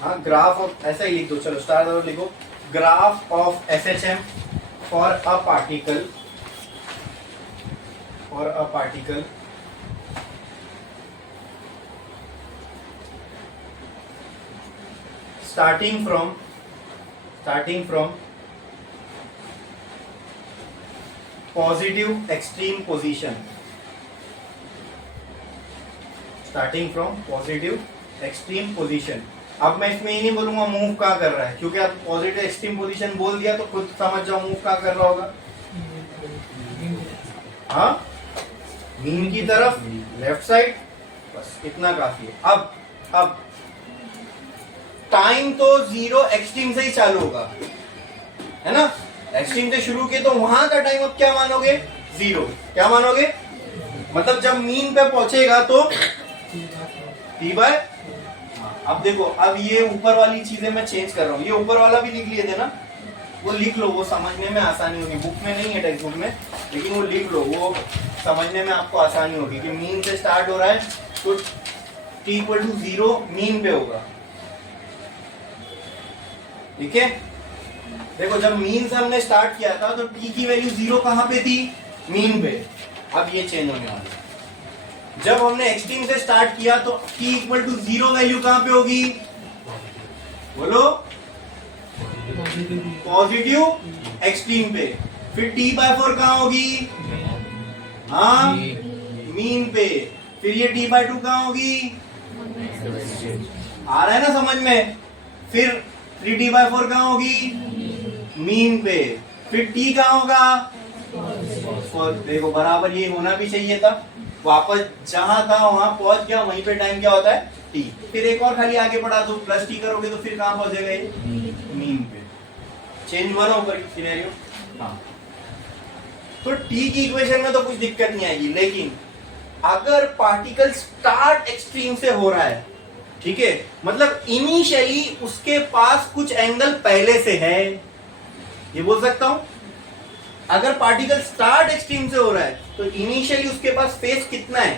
हाँ, ग्राफ ऑफ, ऐसा ही लिख दो। चलो स्टार डालो, लिखो graph of SHM for a particle, for a particle starting from starting from positive extreme position, starting from positive extreme position. अब मैं इसमें ये नहीं बोलूंगा मूव कहाँ कर रहा है, क्योंकि आप पॉजिटिव एक्सट्रीम पोजीशन बोल दिया तो खुद समझ जाओ मूव कहाँ कर रहा होगा। हाँ, मीन की तरफ, लेफ्ट साइड, बस इतना काफी है। अब टाइम तो जीरो एक्सट्रीम से ही चालू होगा, है ना। एक्सट्रीम से शुरू किए तो वहां का टाइम अब क्या मानोगे, जीरो। क्या मानोगे, मतलब जब मीन पे पहुंचेगा तो टी बाय। अब देखो, अब ये ऊपर वाली चीजें मैं चेंज कर रहा हूँ, ये ऊपर वाला भी लिख लिए थे ना, वो लिख लो, वो समझने में आसानी होगी। बुक में नहीं है, टेक्स्ट बुक में, लेकिन वो लिख लो, वो समझने में आपको आसानी होगी कि मीन से स्टार्ट हो रहा है तो t इक्वल टू 0 मीन पे होगा। ठीक है, देखो जब मीन से हमने स्टार्ट किया था तो t की वैल्यू 0 कहां पे थी, मीन पे। अब ये चेंज होने वाला है। जब हमने एक्सट्रीम से स्टार्ट किया तो t इक्वल टू 0 वैल्यू कहां पे होगी, बोलो, पॉजिटिव एक्सट्रीम पे। फिर t बाय 4 कहां होगी, हाँ, मीन पे। फिर ये t बाय 2 कहां होगी, आ रहा है ना समझ में। फिर 3t बाय 4 कहां होगी, मीन पे। फिर t कहां होगा, और देखो बराबर ये होना भी चाहिए था, वापस जहां था वहां पहुंच गया, वहीं पे टाइम क्या होता है, t। फिर एक और खाली आगे बढ़ा दो, प्लस t करोगे तो फिर कहां पहुंचेगा ये, मीन पे। चेंज हुआ ना ऊपर सिनेरियो। हाँ, तो t की इक्वेशन में तो कुछ दिक्कत नहीं आएगी, लेकिन अगर पार्टिकल स्टार्ट एक्सट्रीम से हो रहा है, ठीक है, मतलब इनिशियली उसके पास कुछ एंगल पहले से है, ये बोल सकता हूं। अगर पार्टिकल स्टार्ट एक्सट्रीम से हो रहा है तो इनिशियली उसके पास फेस कितना है,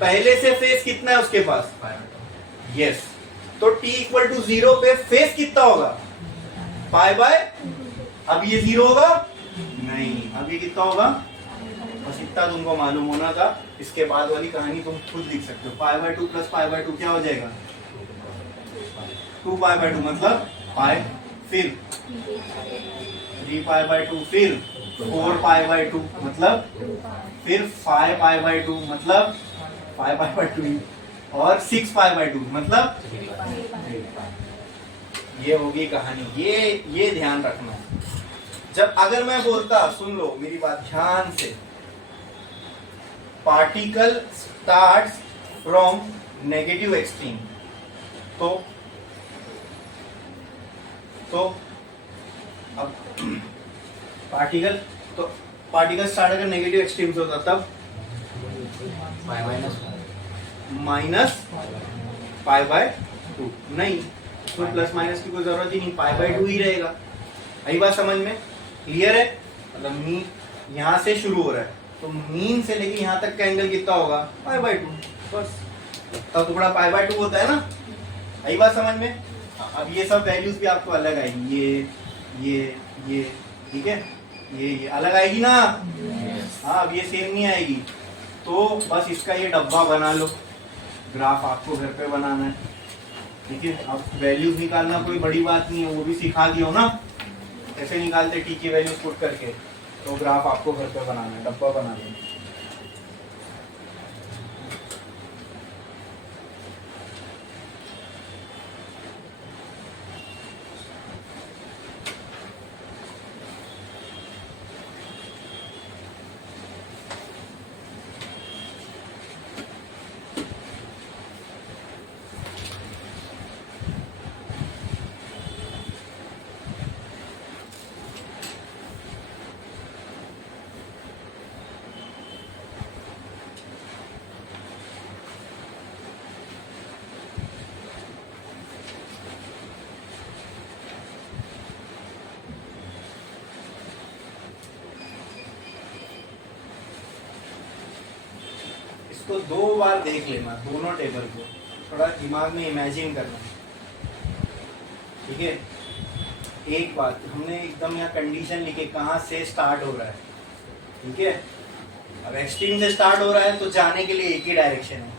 पहले से फेस कितना है उसके पास, यस। तो t इक्वल टू 0 पे फेस कितना होगा, पाई बाय। अब ये 0 होगा नहीं, अब ये कितना होगा, बस इतना तुमको मालूम होना था। इसके बाद वाली कहानी तुम खुद लिख सकते हो। Pi by 2 plus pi by 2 क्या हो जाएगा, 2 पाई बाय 2 मतलब पाई, फिर 3 पाई बाय 2, फिर 4 पाई बाय 2 मतलब, फिर 5 पाई बाय 2 मतलब 5 पाई बाय 2, और 6 पाई बाय 2 मतलब 3 पाई। ये होगी कहानी, ये ध्यान रखना। जब अगर मैं बोलता, सुन लो मेरी बात ध्यान से, particle starts from negative extreme, तो अब पार्टिकल स्टार्ट अगर नेगेटिव एक्सट्रीम से होता तब माइनस पाई बाय 2, नहीं तो प्लस माइनस की कोई जरूरत ही नहीं, पाई बाय 2 ही रहेगा। यही बात समझ में क्लियर है। मतलब मीन यहां से शुरू हो रहा है तो मीन से लेके यहां तक का एंगल कितना होगा, पाई बाय 2, बस। तो टुकड़ा पाई बाय 2 होता है ना, यही बात समझ में। अब ये सब वैल्यूज भी आपको अलग आएगी, ये ठीक है, ये अलग आएगी ना, हाँ, अब ये सेम नहीं आएगी। तो बस इसका ये डब्बा बना लो, ग्राफ आपको घर पे बनाना है, ठीक है। अब वैल्यूज निकालना कोई बड़ी बात नहीं है, वो भी सिखा दिया हो ना, कैसे निकालते टी की वैल्यूज पुट करके। तो ग्राफ आपको घर पे बनाना है, डब्बा बना लेना। इसको 2 बार देख लेना, दोनों टेबल को थोड़ा दिमाग में इमेजिन करना, ठीक है। एक बात, हमने एकदम यहाँ कंडीशन लिखे कहाँ से स्टार्ट हो रहा है, ठीक है। अब एक्सट्रीम से स्टार्ट हो रहा है तो जाने के लिए एक ही डायरेक्शन है,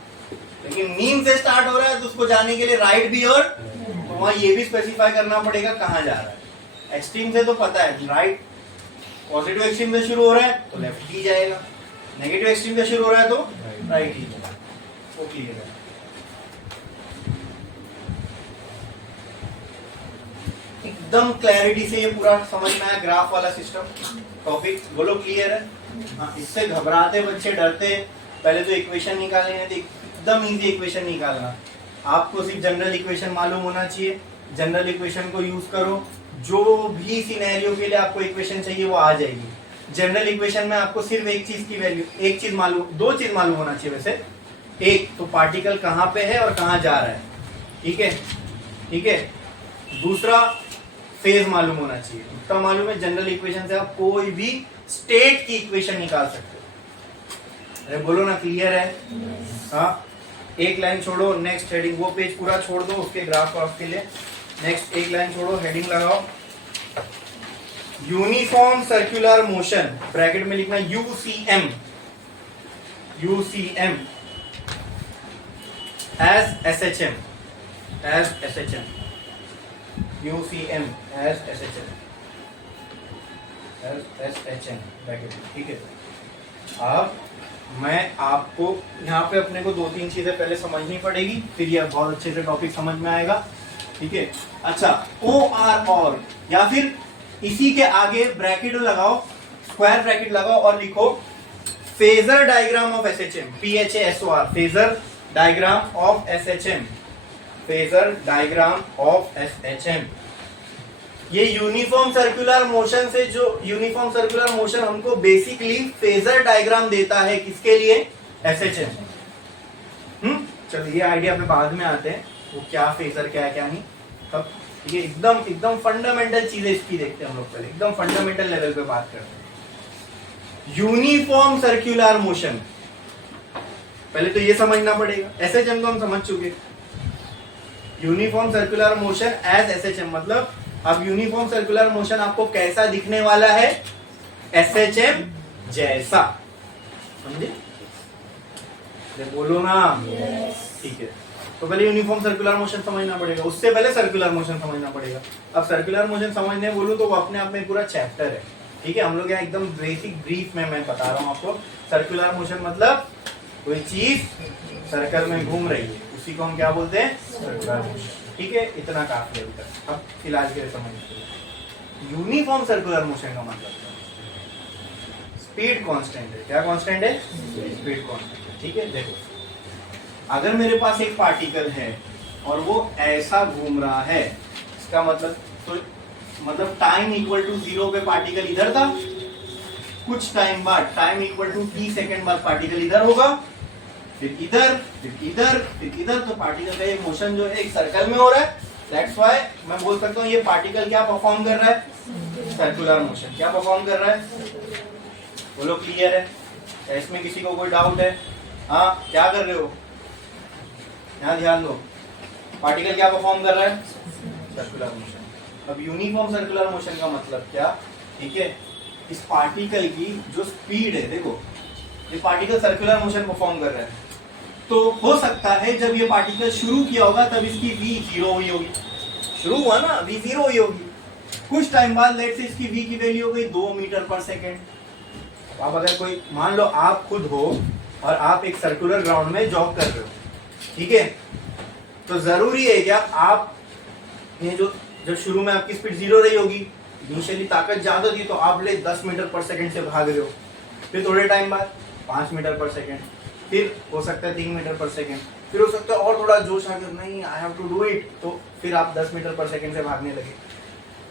लेकिन मीन से स्टार्ट हो रहा है तो उसको जाने के लिए राइट भी और वहां ये भी स्पेसिफाई करना पड़ेगा कहाँ जा रहा है। एक्सट्रीम से तो पता है, राइट पॉजिटिव एक्सट्रीम से शुरू हो रहा है तो लेफ्ट ही जाएगा, नेगेटिव एक्सट्रीम से शुरू हो रहा है तो राइट ही जाएगा। वो क्लियर है। एकदम क्लैरिटी से ये पूरा समझ में आया ग्राफ वाला सिस्टम टॉपिक, बोलो क्लियर है। हाँ, इससे घबराते बच्चे, डरते, पहले तो इक्वेशन निकालेंगे तो एकदम इजी इक्वेशन निकालना। आपको सिर्फ जनरल इक्वेशन मालूम होना चाहिए, जनरल इक्वेशन को यूज करो, जो भी सिनेरियो के लिए आपको इक्वेशन चाहिए वो आ जाएगी। जनरल इक्वेशन में आपको सिर्फ एक चीज की वैल्यू, एक चीज मालूम, दो चीज मालूम होना चाहिए वैसे, एक तो पार्टिकल कहाँ पे है और कहाँ जा रहा है, ठीक है, ठीक है। दूसरा फेज मालूम होना चाहिए, इतना मालूम है जनरल इक्वेशन से आप कोई भी स्टेट की इक्वेशन निकाल सकते हो। अरे बोलो ना, क्लियर है। हाँ, एक लाइन छोड़ो, नेक्स्ट हेडिंग, वो पेज पूरा छोड़ दो उसके ग्राफ ऑफ के लिए, नेक्स्ट एक लाइन छोड़ो, हेडिंग लगाओ यूनिफॉर्म सर्कुलर मोशन, ब्रैकेट में लिखना UCM, UCM as SHM, as SHM, UCM as SHM, as SHM bracket, ठीक है। अब मैं आपको यहाँ पे अपने को दो तीन चीजें पहले समझनी पड़ेगी, फिर ये बहुत अच्छे से टॉपिक समझ में आएगा, ठीक है। अच्छा, ओ आर और, या फिर इसी के आगे ब्रैकेट लगाओ, स्क्वायर ब्रैकेट लगाओ और लिखो phasor diagram of SHM, PHASOR, phasor diagram of SHM, phasor diagram of SHM. ये यूनिफॉर्म सर्कुलर मोशन से, जो यूनिफॉर्म सर्कुलर मोशन हमको बेसिकली फेजर डायग्राम देता है, किसके लिए, एसएचएम। चलो ये आइडिया पे बाद में आते हैं, वो क्या फेजर क्या है क्या नहीं, तब ये एकदम एकदम फंडामेंटल चीजें इसकी देखते हैं हम लोग, पहले एकदम फंडामेंटल लेवल पे बात करते हैं। यूनिफॉर्म सर्कुलर मोशन, पहले तो ये समझना पड़ेगा, एसएचएम तो हम समझ चुके, uniform circular motion as SHM, मतलब अब यूनिफॉर्म सर्कुलर मोशन आपको कैसा दिखने वाला है, एसएचएम जैसा, समझे, बोलो ना, ठीक है। तो पहले यूनिफॉर्म सर्कुलर मोशन समझना पड़ेगा, उससे पहले सर्कुलर मोशन समझना पड़ेगा। अब सर्कुलर मोशन समझने बोलूं तो वो अपने आप में पूरा चैप्टर है, ठीक है। हम लोग यहाँ एकदम बेसिक ब्रीफ में मैं बता रहा हूँ आपको। सर्कुलर मोशन मतलब कोई चीज सर्कल में घूम रही है, उसी को हम क्या बोलते हैं, सर्कुलर मोशन, ठीक है। इतना काफी है अभी तक, अब फिलहाल के लिए समझ। यूनिफॉर्म सर्कुलर मोशन का मतलब स्पीड कांस्टेंट है, क्या कांस्टेंट है, स्पीड कांस्टेंट है, ठीक है। देखो, अगर मेरे पास एक पार्टिकल है और वो ऐसा घूम रहा है, इसका मतलब, तो मतलब टाइम इक्वल टू 0 पे पार्टिकल इधर था, कुछ टाइम बाद, time equal to t second बाद पार्टिकल इधर होगा, फिर इधर, फिर इधर, फिर इधर, तो पार्टिकल का ये मोशन जो है एक सर्कल में हो रहा है। दैट्स व्हाई मैं बोल सकता हूँ ये पार्टिकल क्या परफॉर्म कर रहा है, सर्कुलर मोशन, क्या परफॉर्म कर रहा है, बोलो क्लियर है। क्या इसमें किसी को कोई डाउट है? हाँ, क्या कर रहे हो, यहाँ ध्यान दो, पार्टिकल क्या परफॉर्म कर रहा है, सर्कुलर मोशन। अब यूनिफॉर्म सर्कुलर मोशन का मतलब क्या, ठीक है, इस पार्टिकल की जो स्पीड है, देखो ये पार्टिकल सर्कुलर मोशन परफॉर्म कर रहा है, तो हो सकता है जब ये पार्टिकल शुरू किया होगा तब इसकी v 0 हुई होगी, शुरू हुआ ना, v 0 हुई होगी, कुछ टाइम बाद लेट से इसकी v की वैल्यू हो गई 2 मीटर पर सेकेंड। अब अगर कोई, मान लो आप खुद हो और आप एक सर्कुलर ग्राउंड में जॉग कर रहे हो, ठीक है, तो जरूरी है क्या, आप ये जो जब शुरू में आपकी स्पीड 0 रही होगी, इनिशियली ताकत ज्यादा थी, तो आप ले 10 मीटर पर सेकेंड से भाग रहे हो, फिर थोड़े टाइम बाद 5 मीटर पर सेकेंड, फिर हो सकता है 3 मीटर पर सेकेंड, फिर हो सकता है और थोड़ा जोश आकर नहीं I have to do it, तो फिर आप 10 मीटर पर सेकेंड से भागने लगे।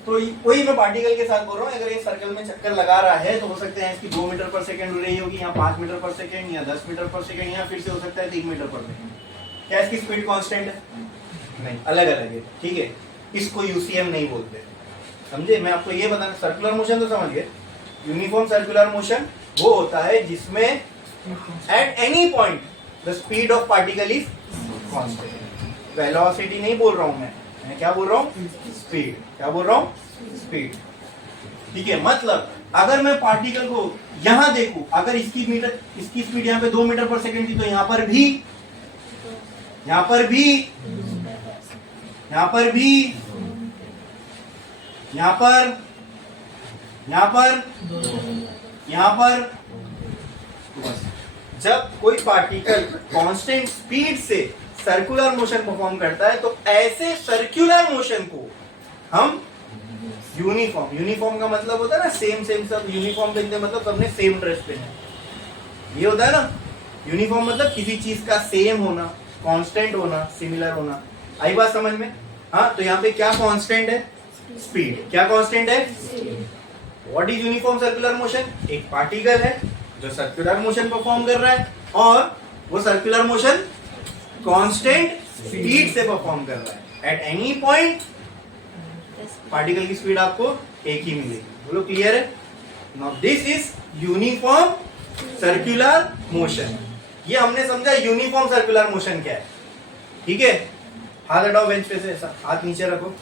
तो वही मैं पार्टिकल के साथ बोल रहा हूँ, अगर ये सर्कल में चक्कर लगा रहा है तो हो सकता है इसकी 2 मीटर पर सेकेंड हो रही होगी, या 5 मीटर पर सेकेंड, या 10 मीटर पर सेकेंड, या फिर से हो सकता है 3 मीटर पर सेकेंड। क्या इसकी स्पीड कांस्टेंट है? नहीं, अलग अलग है, ठीक है। इसको यूसीएम नहीं बोलते, समझे। मैं आपको ये बताना, सर्कुलर मोशन तो समझ गए। यूनिफॉर्म सर्कुलर मोशन वो होता है जिसमें at any point the speed of particle is constant. Velocity नहीं बोल रहा हूं मैं क्या बोल रहा हूँ, स्पीड। क्या बोल रहा हूँ, स्पीड, ठीक है। मतलब अगर मैं पार्टिकल को यहां देखूं, अगर इसकी स्पीड यहाँ पे 2 मीटर पर सेकेंड थी, तो यहाँ पर भी यहां पर भी, यहां पर, यहां पर, यहां पर। बस जब कोई पार्टिकल कांस्टेंट स्पीड से सर्कुलर मोशन परफॉर्म करता है तो ऐसे सर्कुलर मोशन को हम यूनिफॉर्म, यूनिफॉर्म का मतलब होता है ना सेम सेम, सब यूनिफॉर्म पहनते मतलब सबने सेम ड्रेस पहना, ये होता है ना यूनिफॉर्म, मतलब किसी चीज का सेम होना, कांस्टेंट होना, सिमिलर होना। आई बात समझ में? हाँ, तो यहाँ पे क्या कांस्टेंट है? स्पीड। क्या कांस्टेंट है? What is uniform circular motion? एक पार्टिकल है जो सर्कुलर मोशन परफॉर्म कर रहा है और वो सर्कुलर मोशन कांस्टेंट स्पीड से परफॉर्म कर रहा है। एट एनी पॉइंट पार्टिकल की स्पीड आपको एक ही मिलेगी। बोलो क्लियर है? Now this is uniform circular motion. ये हमने समझा यूनिफॉर्म सर्कुलर मोशन क्या है। ठीक है, हाथ हटाओ बेंच पे से, ऐसा हाथ नीचे रखो।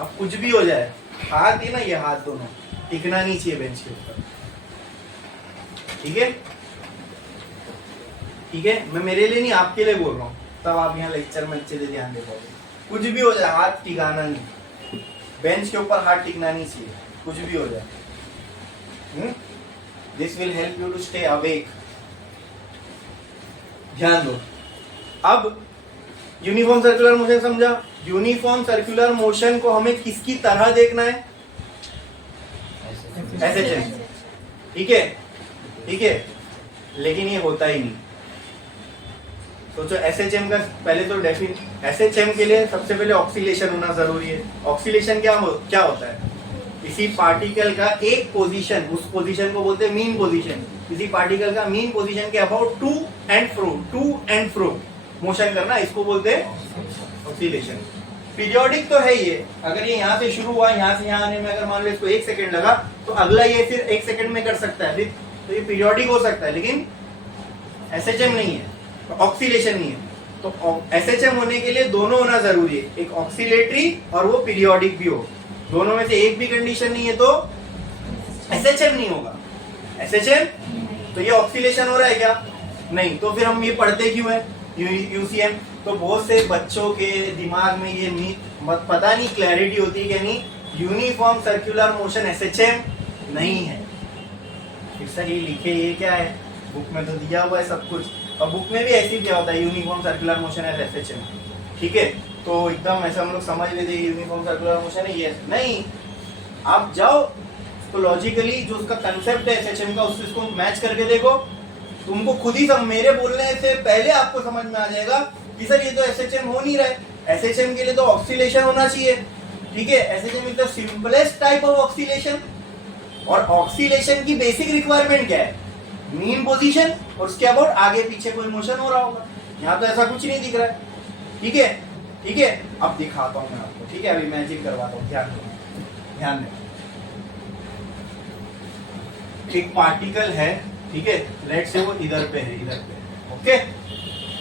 अब कुछ भी हो जाए, हाथ ही ना, ये हाथ दोनों टिकना नहीं चाहिए बेंच के ऊपर। ठीक है, ठीक है, मैं मेरे लिए नहीं आपके लिए बोल रहा हूँ, तब आप यहाँ लेक्चर में अच्छे से ध्यान दे पाओगे। कुछ भी हो जाए हाथ टिकाना नहीं, बेंच के ऊपर हाथ टिकना नहीं चाहिए, कुछ भी हो जाए। This will help you to stay awake. ध्यान दो। अब यूनिफॉर्म सर्कुलर मोशन समझा। यूनिफॉर्म सर्कुलर मोशन को हमें किसकी तरह देखना है? एसएचएम। ठीक है, ठीक है, लेकिन ये होता ही नहीं। सोचो एसएचएम का पहले तो एसएचएम के लिए सबसे पहले ऑक्सीलेशन होना जरूरी है। ऑक्सीलेशन क्या होता है? किसी पार्टिकल का एक पोजीशन, उस पोजीशन को बोलते हैं मीन पोजीशन। किसी पार्टिकल का मीन पोजीशन के about to and fro motion करना, इसको बोलते हैं ऑक्सीलेशन। पीरियोडिक तो है ये, अगर ये यहाँ से शुरू हुआ, यहाँ से यहाँ आने में अगर मान लो इसको 1 सेकंड लगा तो अगला ये फिर 1 सेकंड में कर सकता है, फिर तो ये पीरियोडिक हो सकता है, लेकिन एसएचएम नहीं है, तो ऑक्सीलेशन नहीं है। तो एसएचएम होने के लिए दोनों होना जरूरी है, एक ऑक्सीलेटरी और वो पीरियोडिक भी हो। दोनों में से एक भी कंडीशन नहीं है तो एसएचएम नहीं होगा। एसएचएम तो ये ऑक्सीलेशन हो रहा है क्या? नहीं, तो फिर हम ये पढ़ते क्यों है यूसीएम? तो बहुत से बच्चों के दिमाग में ये पता नहीं क्लैरिटी होती है कि नहीं, यूनिफॉर्म सर्कुलर मोशन एसएचएम नहीं है। फिर सर ये लिखे, ये क्या है? बुक में तो दिया हुआ है सब कुछ, और बुक में भी ऐसे ही क्या होता है, यूनिफॉर्म सर्कुलर मोशन है एसएचएम। ठीक है, तो एकदम ऐसा हम लोग समझ लेते हैं यूनिफॉर्म सर्कुलर मोशन है ये नहीं। आप जाओ तो लॉजिकली जो उसका कंसेप्ट है एसएचएम का, उससे इसको मैच करके देखो, तुमको खुद ही मेरे बोलने से पहले आपको समझ में आ जाएगा कि सर ये तो एसएचएम हो नहीं रहा है। एसएचएम के लिए तो ऑक्सीलेशन होना चाहिए। ठीक है, SHM is the simplest type of oscillation. और ऑक्सीलेशन की बेसिक रिक्वायरमेंट क्या है? मीन पोजीशन, और उसके अबाउट आगे पीछे कोई मोशन हो रहा होगा। यहाँ तो ऐसा कुछ नहीं दिख रहा है। ठीक है, ठीक है, अब दिखाता हूँ मैं आपको। ठीक है, अभी इमेजिन करवाता हूँ, ध्यान दो, ध्यान दो। एक पार्टिकल है, ठीक है, लेट से वो इधर पे है, इधर पे, ओके।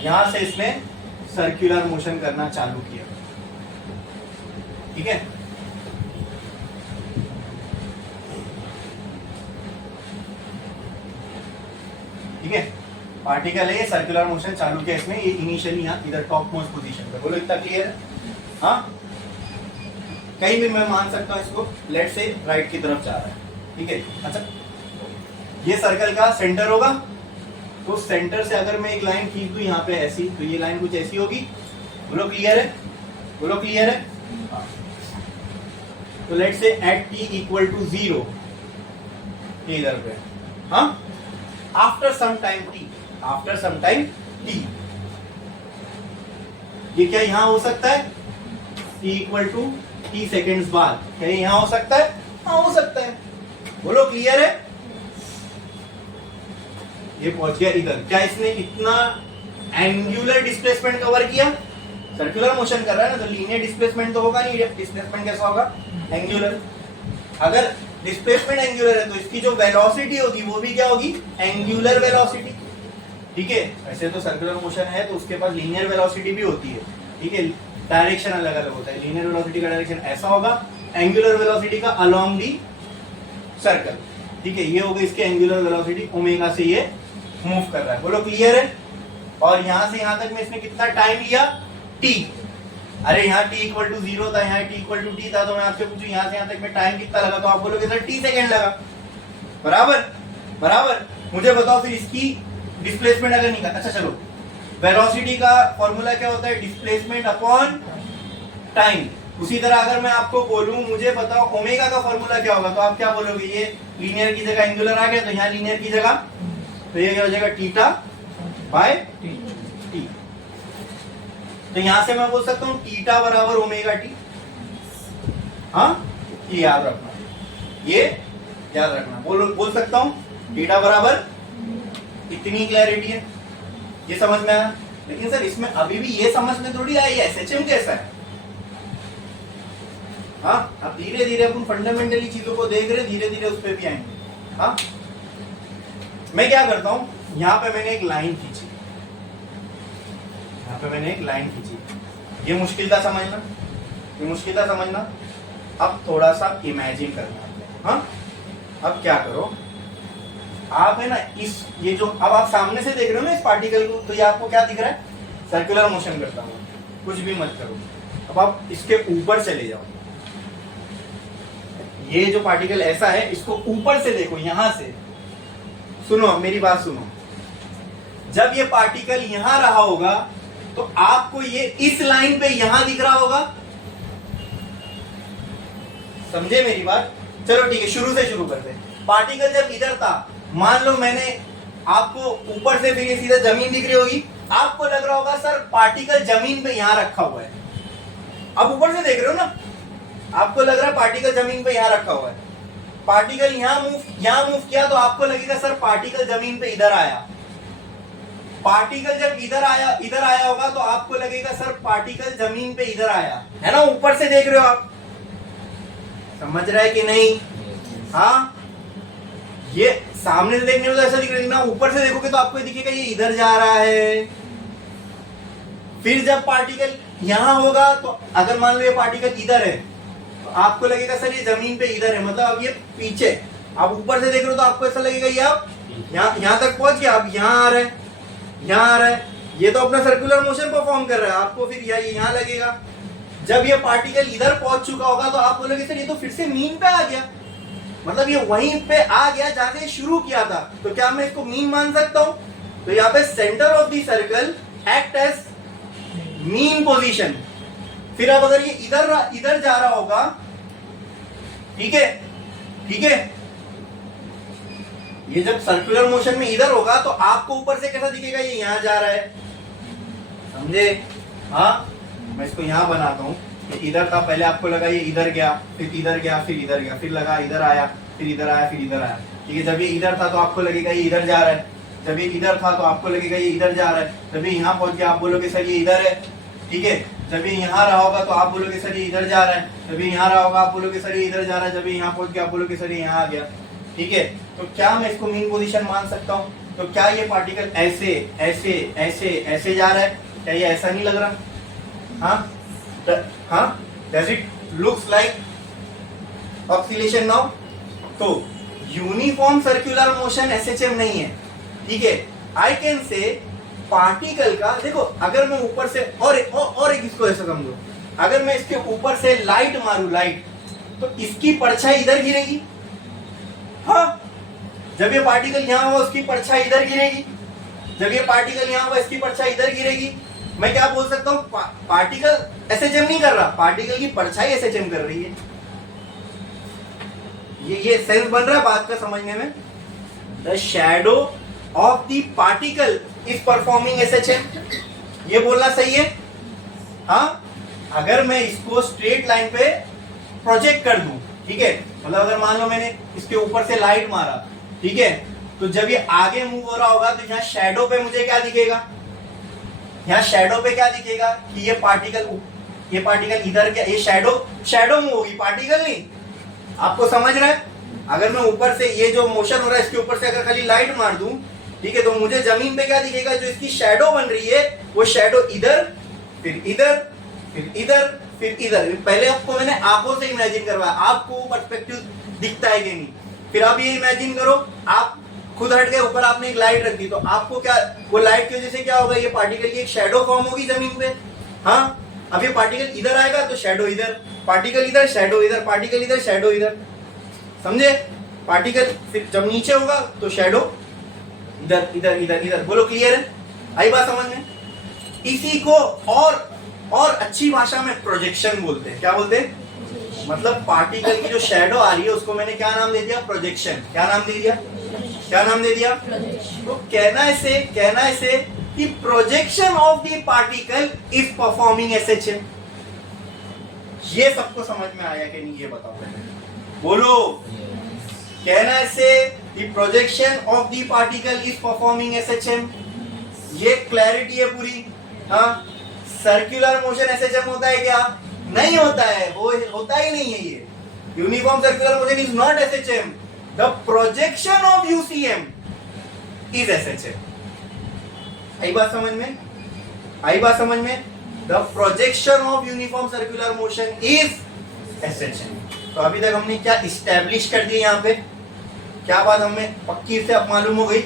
यहां से इसने सर्कुलर मोशन करना चालू किया। ठीक है, ठीक है, पार्टिकल है, सर्कुलर मोशन चालू किया इसने, ये इनिशियली यहाँ इधर टॉप मोस्ट पोजीशन पे। बोलो इतना क्लियर है? हाँ, कहीं भी मैं मान सकता हूँ इसको, लेट से राइट की तरफ जा रहा है। ठीक है, अच्छा, ये सर्कल का सेंटर होगा, तो सेंटर से अगर मैं एक लाइन खींच दूं यहाँ पे ऐसी, तो ये लाइन कुछ ऐसी होगी। बोलो क्लियर है? बोलो क्लियर है? तो लेट से एट t इक्वल टू 0 इधर पे, हाँ, आफ्टर सम टाइम t, ये क्या यहाँ हो सकता है? t equal to t seconds बाद, क्या यहाँ हो सकता है? हाँ, हो सकता है। बोलो क्लियर है? ये पहुंच गया इधर। क्या इसने इतना एंगुलर डिस्प्लेसमेंट कवर किया? सर्कुलर मोशन कर रहा है ना, तो लीनियर डिस्प्लेसमेंट तो होगा नहीं। डिस्प्लेसमेंट कैसा होगा? एंगुलर। अगर डिस्प्लेसमेंट एंगुलर है तो इसकी जो वेलोसिटी होगी वो भी क्या होगी? Angular velocity. ठीक है, ऐसे तो सर्कुलर मोशन है तो उसके पास लीनियर वेलोसिटी भी होती है। ठीक है, डायरेक्शन अलग अलग होता है। लीनियर वेलोसिटी का डायरेक्शन ऐसा होगा, एंगुलर वेलोसिटी का अलोंग दी सर्कल। ठीक है, ये हो गई इसके एंगुलर वेलोसिटी, ओमेगा से ये मूव कर रहा है। बोलो क्लियर है? और यहां से यहां तक में इसने कितना टाइम लिया, t। अरे यहाँ t इक्वल टू 0 था, यहाँ t इक्वल टू t था, तो मैं आपसे पूछूं यहाँ से यहाँ तक में टाइम कितना लगा, तो आप बोलोगे सर t सेकेंड लगा। बराबर बराबर। मुझे बताओ फिर इसकी डिस्प्लेसमेंट अगर निकाल, अच्छा चलो, वेलोसिटी का फॉर्मूला क्या होता है, डिस्प्लेसमेंट अपॉन टाइम। उसी तरह अगर मैं आपको बोलूं मुझे बताओ ओमेगा का फॉर्मूला क्या होगा, तो आप क्या बोलोगे, ये लीनियर की जगह एंगुलर आ गया, तो यहाँ लीनियर की जगह तो ये क्या हो जाएगा, थीटा बाय टी। तो यहां से मैं बोल सकता हूं थीटा बराबर ओमेगा टी। हाँ, ये याद रखना, ये याद रखना, बोल सकता हूं थीटा बराबर, इतनी क्लैरिटी है, ये समझ में आया। लेकिन सर इसमें अभी भी ये समझ में थोड़ी आई एसएचएम कैसा है। हाँ, अब धीरे धीरे अपन फंडामेंटली चीजों को देख रहे, धीरे धीरे उस पर भी आएंगे। हाँ, मैं क्या करता हूं, यहां पे मैंने एक लाइन खींची, यहां पे मैंने एक लाइन खींची, ये मुश्किल था समझना, ये मुश्किल था समझना। अब थोड़ा सा इमेजिन करना। हाँ, अब क्या करो आप, है ना, इस ये जो अब आप सामने से देख रहे हो ना इस पार्टिकल को, तो ये आपको क्या दिख रहा है, सर्कुलर मोशन करता हूं, कुछ भी मत करो। अब आप इसके ऊपर चले जाओ, ये जो पार्टिकल ऐसा है इसको ऊपर से देखो, यहां से सुनो, मेरी बात सुनो। जब ये पार्टिकल यहां रहा होगा तो आपको ये इस लाइन पे यहां दिख रहा होगा, समझे मेरी बात। चलो ठीक है, शुरू से शुरू करते हैं। पार्टिकल जब इधर था, मान लो मैंने आपको ऊपर से, फिर ये सीधा जमीन दिख रही होगी, आपको लग रहा होगा सर पार्टिकल जमीन पे यहां रखा हुआ है। आप ऊपर से देख रहे हो ना, आपको लग रहा है पार्टिकल जमीन पे यहां रखा हुआ है। पार्टिकल यहां मूव किया तो आपको लगेगा सर पार्टिकल जमीन पे इधर आया। पार्टिकल जब इधर आया होगा तो आपको लगेगा सर पार्टिकल जमीन पे इधर आया, है ना। ऊपर से देख रहे हो आप, समझ रहा है कि नहीं। हाँ, ये सामने से देखने में तो ऐसा दिख रहा है ना, ऊपर से देखोगे तो आपको दिखेगा ये इधर जा रहा है। फिर जब पार्टिकल यहां होगा तो अगर मान लो ये पार्टिकल इधर है तो आपको लगेगा सर ये जमीन पे इधर है, मतलब अब ये पीछे। आप ऊपर से देख रहे हो तो आपको ऐसा लगेगा ये आप यहां तक पहुंच गया, अब यहां आ रहा है, यहां आ रहा है, ये तो अपना सर्कुलर मोशन परफॉर्म कर रहा है। आपको फिर यहां लगेगा। जब ये पार्टिकल इधर पहुंच चुका होगा तो आप बोलोगे सर ये तो फिर से मीन पे आ गया, मतलब ये वहीं पे आ गया जहां से शुरू किया था, तो क्या मैं इसको मीन मान सकता हूं। तो यहाँ पे centre of the circle act as mean position. फिर अब अगर ये इधर जा रहा होगा, ठीक है, ठीक है, ये जब सर्कुलर मोशन में इधर होगा तो आपको ऊपर से कैसा दिखेगा, ये यहां जा रहा है, समझे। हाँ, मैं इसको यहां बनाता हूं, ये इधर था, पहले आपको लगा ये इधर गया, फिर इधर गया, फिर इधर गया, फिर लगा इधर आया, फिर इधर आया, फिर इधर आया, ठीक है। जब ये इधर था तो आपको लगेगा ये इधर जा रहा है, जब ये इधर था तो आपको लगेगा ये इधर जा रहा है, जब ये यहाँ पहुंच गया आप बोलोगे सर ये इधर है, ठीक है। जब ये यहाँ रहा होगा तो आप बोलोगे सर ये इधर जा रहा है, जब ये यहाँ रहा होगा आप बोलोगे सर ये इधर जा रहा है, जब ये यहाँ पहुंच गया आप बोलोगे सर ये यहाँ आ गया, ठीक है। तो क्या मैं इसको मीन पोजीशन मान सकता हूँ। तो क्या ये पार्टिकल ऐसे ऐसे ऐसे ऐसे जा रहा है, क्या ये ऐसा नहीं लग रहा। हाँ, does it looks like oscillation now. तो यूनिफॉर्म सर्कुलर मोशन एसएचएम नहीं है, ठीक है। आई कैन से पार्टिकल का, देखो अगर मैं ऊपर से और एक इसको ऐसा समझो, अगर मैं इसके ऊपर से लाइट मारूं, लाइट, तो इसकी परछाई इधर गिरेगी। हाँ, जब ये पार्टिकल यहां होगा उसकी परछाई इधर गिरेगी, जब ये पार्टिकल यहां होगा इसकी परछाई इधर गिरेगी। मैं क्या बोल सकता हूं, पार्टिकल एसएचएम नहीं कर रहा, पार्टिकल की परछाई एसएचएम कर रही है। ये सेंस बन रहा है बात का समझने में। The shadow of the particle is performing SHM, ये बोलना सही है। हाँ, अगर मैं इसको स्ट्रेट लाइन पे प्रोजेक्ट कर दूं, ठीक है, मतलब अगर मान लो मैंने इसके ऊपर से लाइट मारा, ठीक है, तो जब ये आगे मूव हो रहा होगा तो यहाँ शैडो पे मुझे क्या दिखेगा, यहाँ शैडो पे क्या दिखेगा कि ये पार्टिकल इधर क्या, ये शैडो मूव होगी, पार्टिकल नहीं। आपको समझ रहा है। अगर मैं ऊपर से ये जो मोशन हो रहा है इसके ऊपर से अगर खाली लाइट मार दूं, ठीक है, तो मुझे जमीन पे क्या दिखेगा, जो इसकी शैडो बन रही है वो शैडो इधर, फिर इधर, फिर इधर, फिर इधर। पहले आपको मैंने आंखों से इमेजिन करवाया, आपको पर्सपेक्टिव दिखता है कि नहीं। फिर अब ये इमेजिन करो आप खुद हट गए, ऊपर आपने एक लाइट रख दी, तो आपको क्या, वो लाइट की वजह से क्या होगा, ये पार्टिकल की एक शेडो फॉर्म होगी जमीन पे। हाँ, अब ये पार्टिकल इधर आएगा तो शेडो इधर, पार्टिकल इधर शेडो इधर, पार्टिकल इधर शेडो इधर, समझे? पार्टिकल फिर जब नीचे होगा तो शेडो इधर इधर इधर इधर। बोलो क्लियर है? आई बात समझ में? इसी को और अच्छी भाषा में प्रोजेक्शन बोलते हैं। क्या बोलते हैं? मतलब पार्टिकल की जो शेडो आ रही है उसको मैंने क्या नाम दे दिया? प्रोजेक्शन। क्या नाम दे दिया? क्या नाम दे दिया? तो कहना ऐसे कि projection of the particle is performing SHM. ये सबको समझ में आया कि नहीं, ये बताओ बोलो। कहना ऐसे कि projection of the particle is performing SHM, ये क्लैरिटी है पूरी। हाँ, सर्कुलर मोशन एसएचएम होता है क्या? नहीं होता है, वो होता ही नहीं है। ये uniform circular motion is not SHM, the projection of UCM is SHM. आई बात समझ में? आई बात समझ में? The projection of uniform circular motion is SHM. तो अभी तक हमने क्या इस्टेब्लिश कर दिया यहाँ पे? क्या बात हमें पक्की से अब मालूम हो गई?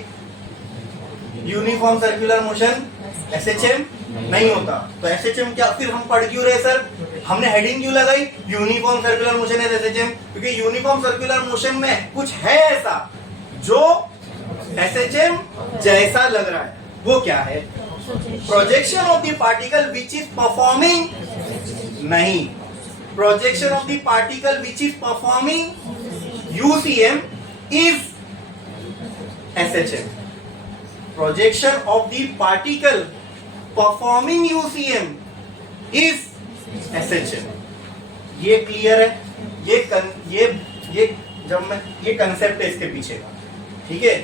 यूनिफॉर्म सर्कुलर मोशन एसएचएम नहीं होता। तो एसएचएम क्या फिर हम पढ़ क्यों रहे सर? हमने हेडिंग क्यों लगाई? यूनिफॉर्म सर्कुलर मोशन है एसएचएम, क्योंकि यूनिफॉर्म सर्कुलर मोशन में कुछ है ऐसा जो एसएचएम जैसा लग रहा है। वो क्या है? Projection of the particle which is performing, नहीं, projection of the particle which is performing UCM is SHM. Projection of the particle performing UCM is SHM. ये क्लियर है? ये जब मैं ये कंसेप्ट है इसके पीछे का, ठीक है?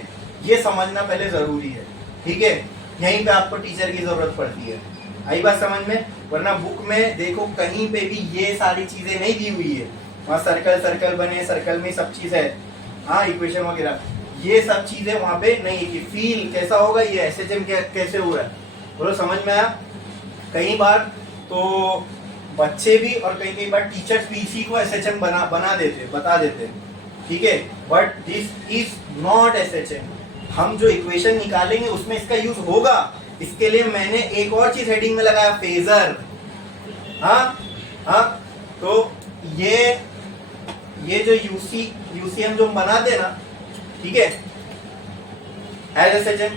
ये समझना पहले जरूरी है, ठीक है? यहीं पे आपको टीचर की जरूरत पड़ती है। आई बात समझ में? वरना बुक में देखो कहीं पे भी ये सारी चीजें नहीं दी हुई है। वहाँ सर्कल बने, सर्कल में सब चीज है, हाँ, इक्वेशन वगैरह, ये सब चीजें वहां पे नहीं है कि फील कैसा होगा, ये एसएचएम कैसे हो रहा है। बोलो समझ में आया? कई बार तो बच्चे भी और कई बार टीचर्स भी इसी को एसएचएम बता देते, ठीक है? But this is not SHM. हम जो इक्वेशन निकालेंगे उसमें इसका यूज होगा। इसके लिए मैंने एक और चीज हेडिंग में लगाया, फेजर। हाँ, तो ये जो यूसीएम जो बनाते ना, ठीक है, एज एसएचएम,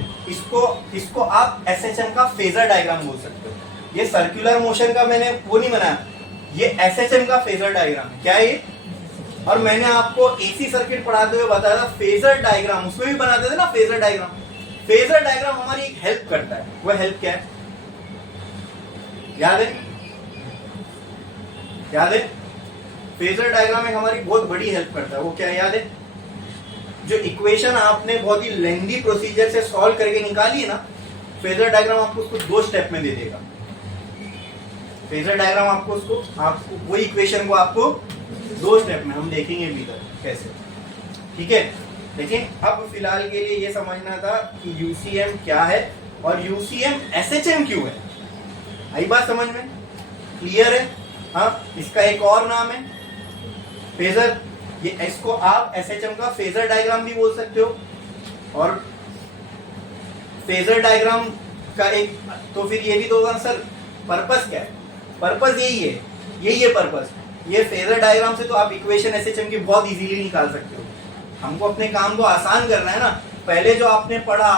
इसको आप एसएचएम का फेजर डायग्राम बोल सकते हो। ये सर्कुलर मोशन का मैंने वो नहीं बनाया, ये एसएचएम का फेजर डायग्राम क्या है ये? और मैंने आपको एसी सर्किट पढ़ाते हुए बताया था फेजर डायग्राम, उसमें भी बनाते थे ना फेजर डायग्राम। फेजर डायग्राम हमारी एक हेल्प करता है, वो हेल्प क्या है? याद है? फेजर डायग्राम एक हमारी बहुत बड़ी हेल्प करता है। वो क्या है, याद है? जो इक्वेशन आपने बहुत ही लेंथी प्रोसीजर से सॉल्व करके निकाली है ना, फेजर डायग्राम आपको उसको 2 स्टेप में दे देगा। फेजर डायग्राम आपको वही इक्वेशन को आपको 2 स्टेप में, हम देखेंगे भी कैसे, ठीक है? लेकिन अब फिलहाल के लिए ये समझना था कि यूसीएम क्या है और यूसीएम एसएचएम क्यों है। आई बात समझ में? क्लियर है? हाँ, इसका एक और नाम है फेजर। ये इसको आप एसएचएम का फेजर डायग्राम भी बोल सकते हो। और फेजर डायग्राम का एक तो फिर ये भी तो होगा सर, पर्पस क्या है? पर्पस यही है पर्पस। ये फेजर डायग्राम से तो आप इक्वेशन एसएचएम की बहुत इजीली निकाल सकते हो। हमको अपने काम को आसान करना है ना। पहले जो आपने पढ़ा,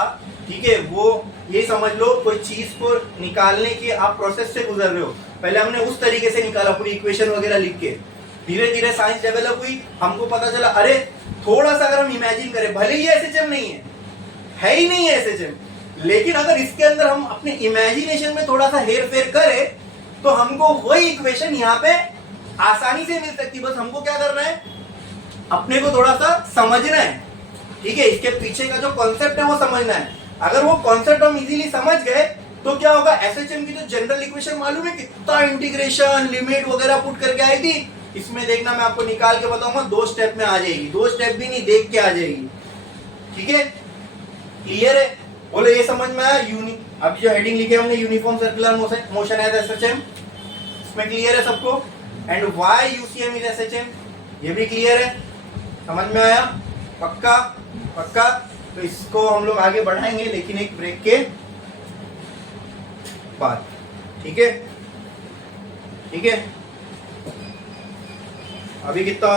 ठीक है, वो ये समझ लो कोई चीज को निकालने की आप प्रोसेस से गुजर रहे हो। पहले हमने उस तरीके से निकाला, पूरी इक्वेशन वगैरह लिख के। धीरे धीरे साइंस डेवलप हुई, हमको पता चला अरे थोड़ा सा अगर हम इमेजिन करें, भले ही एसएचएम नहीं है ही नहीं है एसएचएम, लेकिन अगर इसके अंदर हम अपने इमेजिनेशन में थोड़ा सा हेर फेर करें तो हमको वही इक्वेशन यहाँ पे आसानी से मिल सकती। बस हमको क्या करना है, अपने को थोड़ा सा समझना है, ठीक है? इसके पीछे का जो कॉन्सेप्ट है वो समझना है। अगर वो कॉन्सेप्ट हम इजीली समझ गए तो क्या होगा, एसएचएम की जो जनरल इक्वेशन मालूम है कितना इंटीग्रेशन लिमिट वगैरह पुट करके आई थी, इसमें देखना मैं आपको निकाल के बताऊंगा, 2 स्टेप में आ जाएगी। 2 स्टेप भी नहीं, देख के आ जाएगी, ठीक है? क्लियर है? बोलो ये समझ में आया? अब जो हेडिंग लिखे हमने यूनिफॉर्म सर्कुलर मोशन है एसएचएम, इसमें क्लियर है सबको? And why UCM is SHM, ये भी क्लियर है? समझ में आया? पक्का? तो इसको हम लोग आगे बढ़ाएंगे लेकिन एक ब्रेक के बाद। ठीक है, ठीक है। अभी कितना और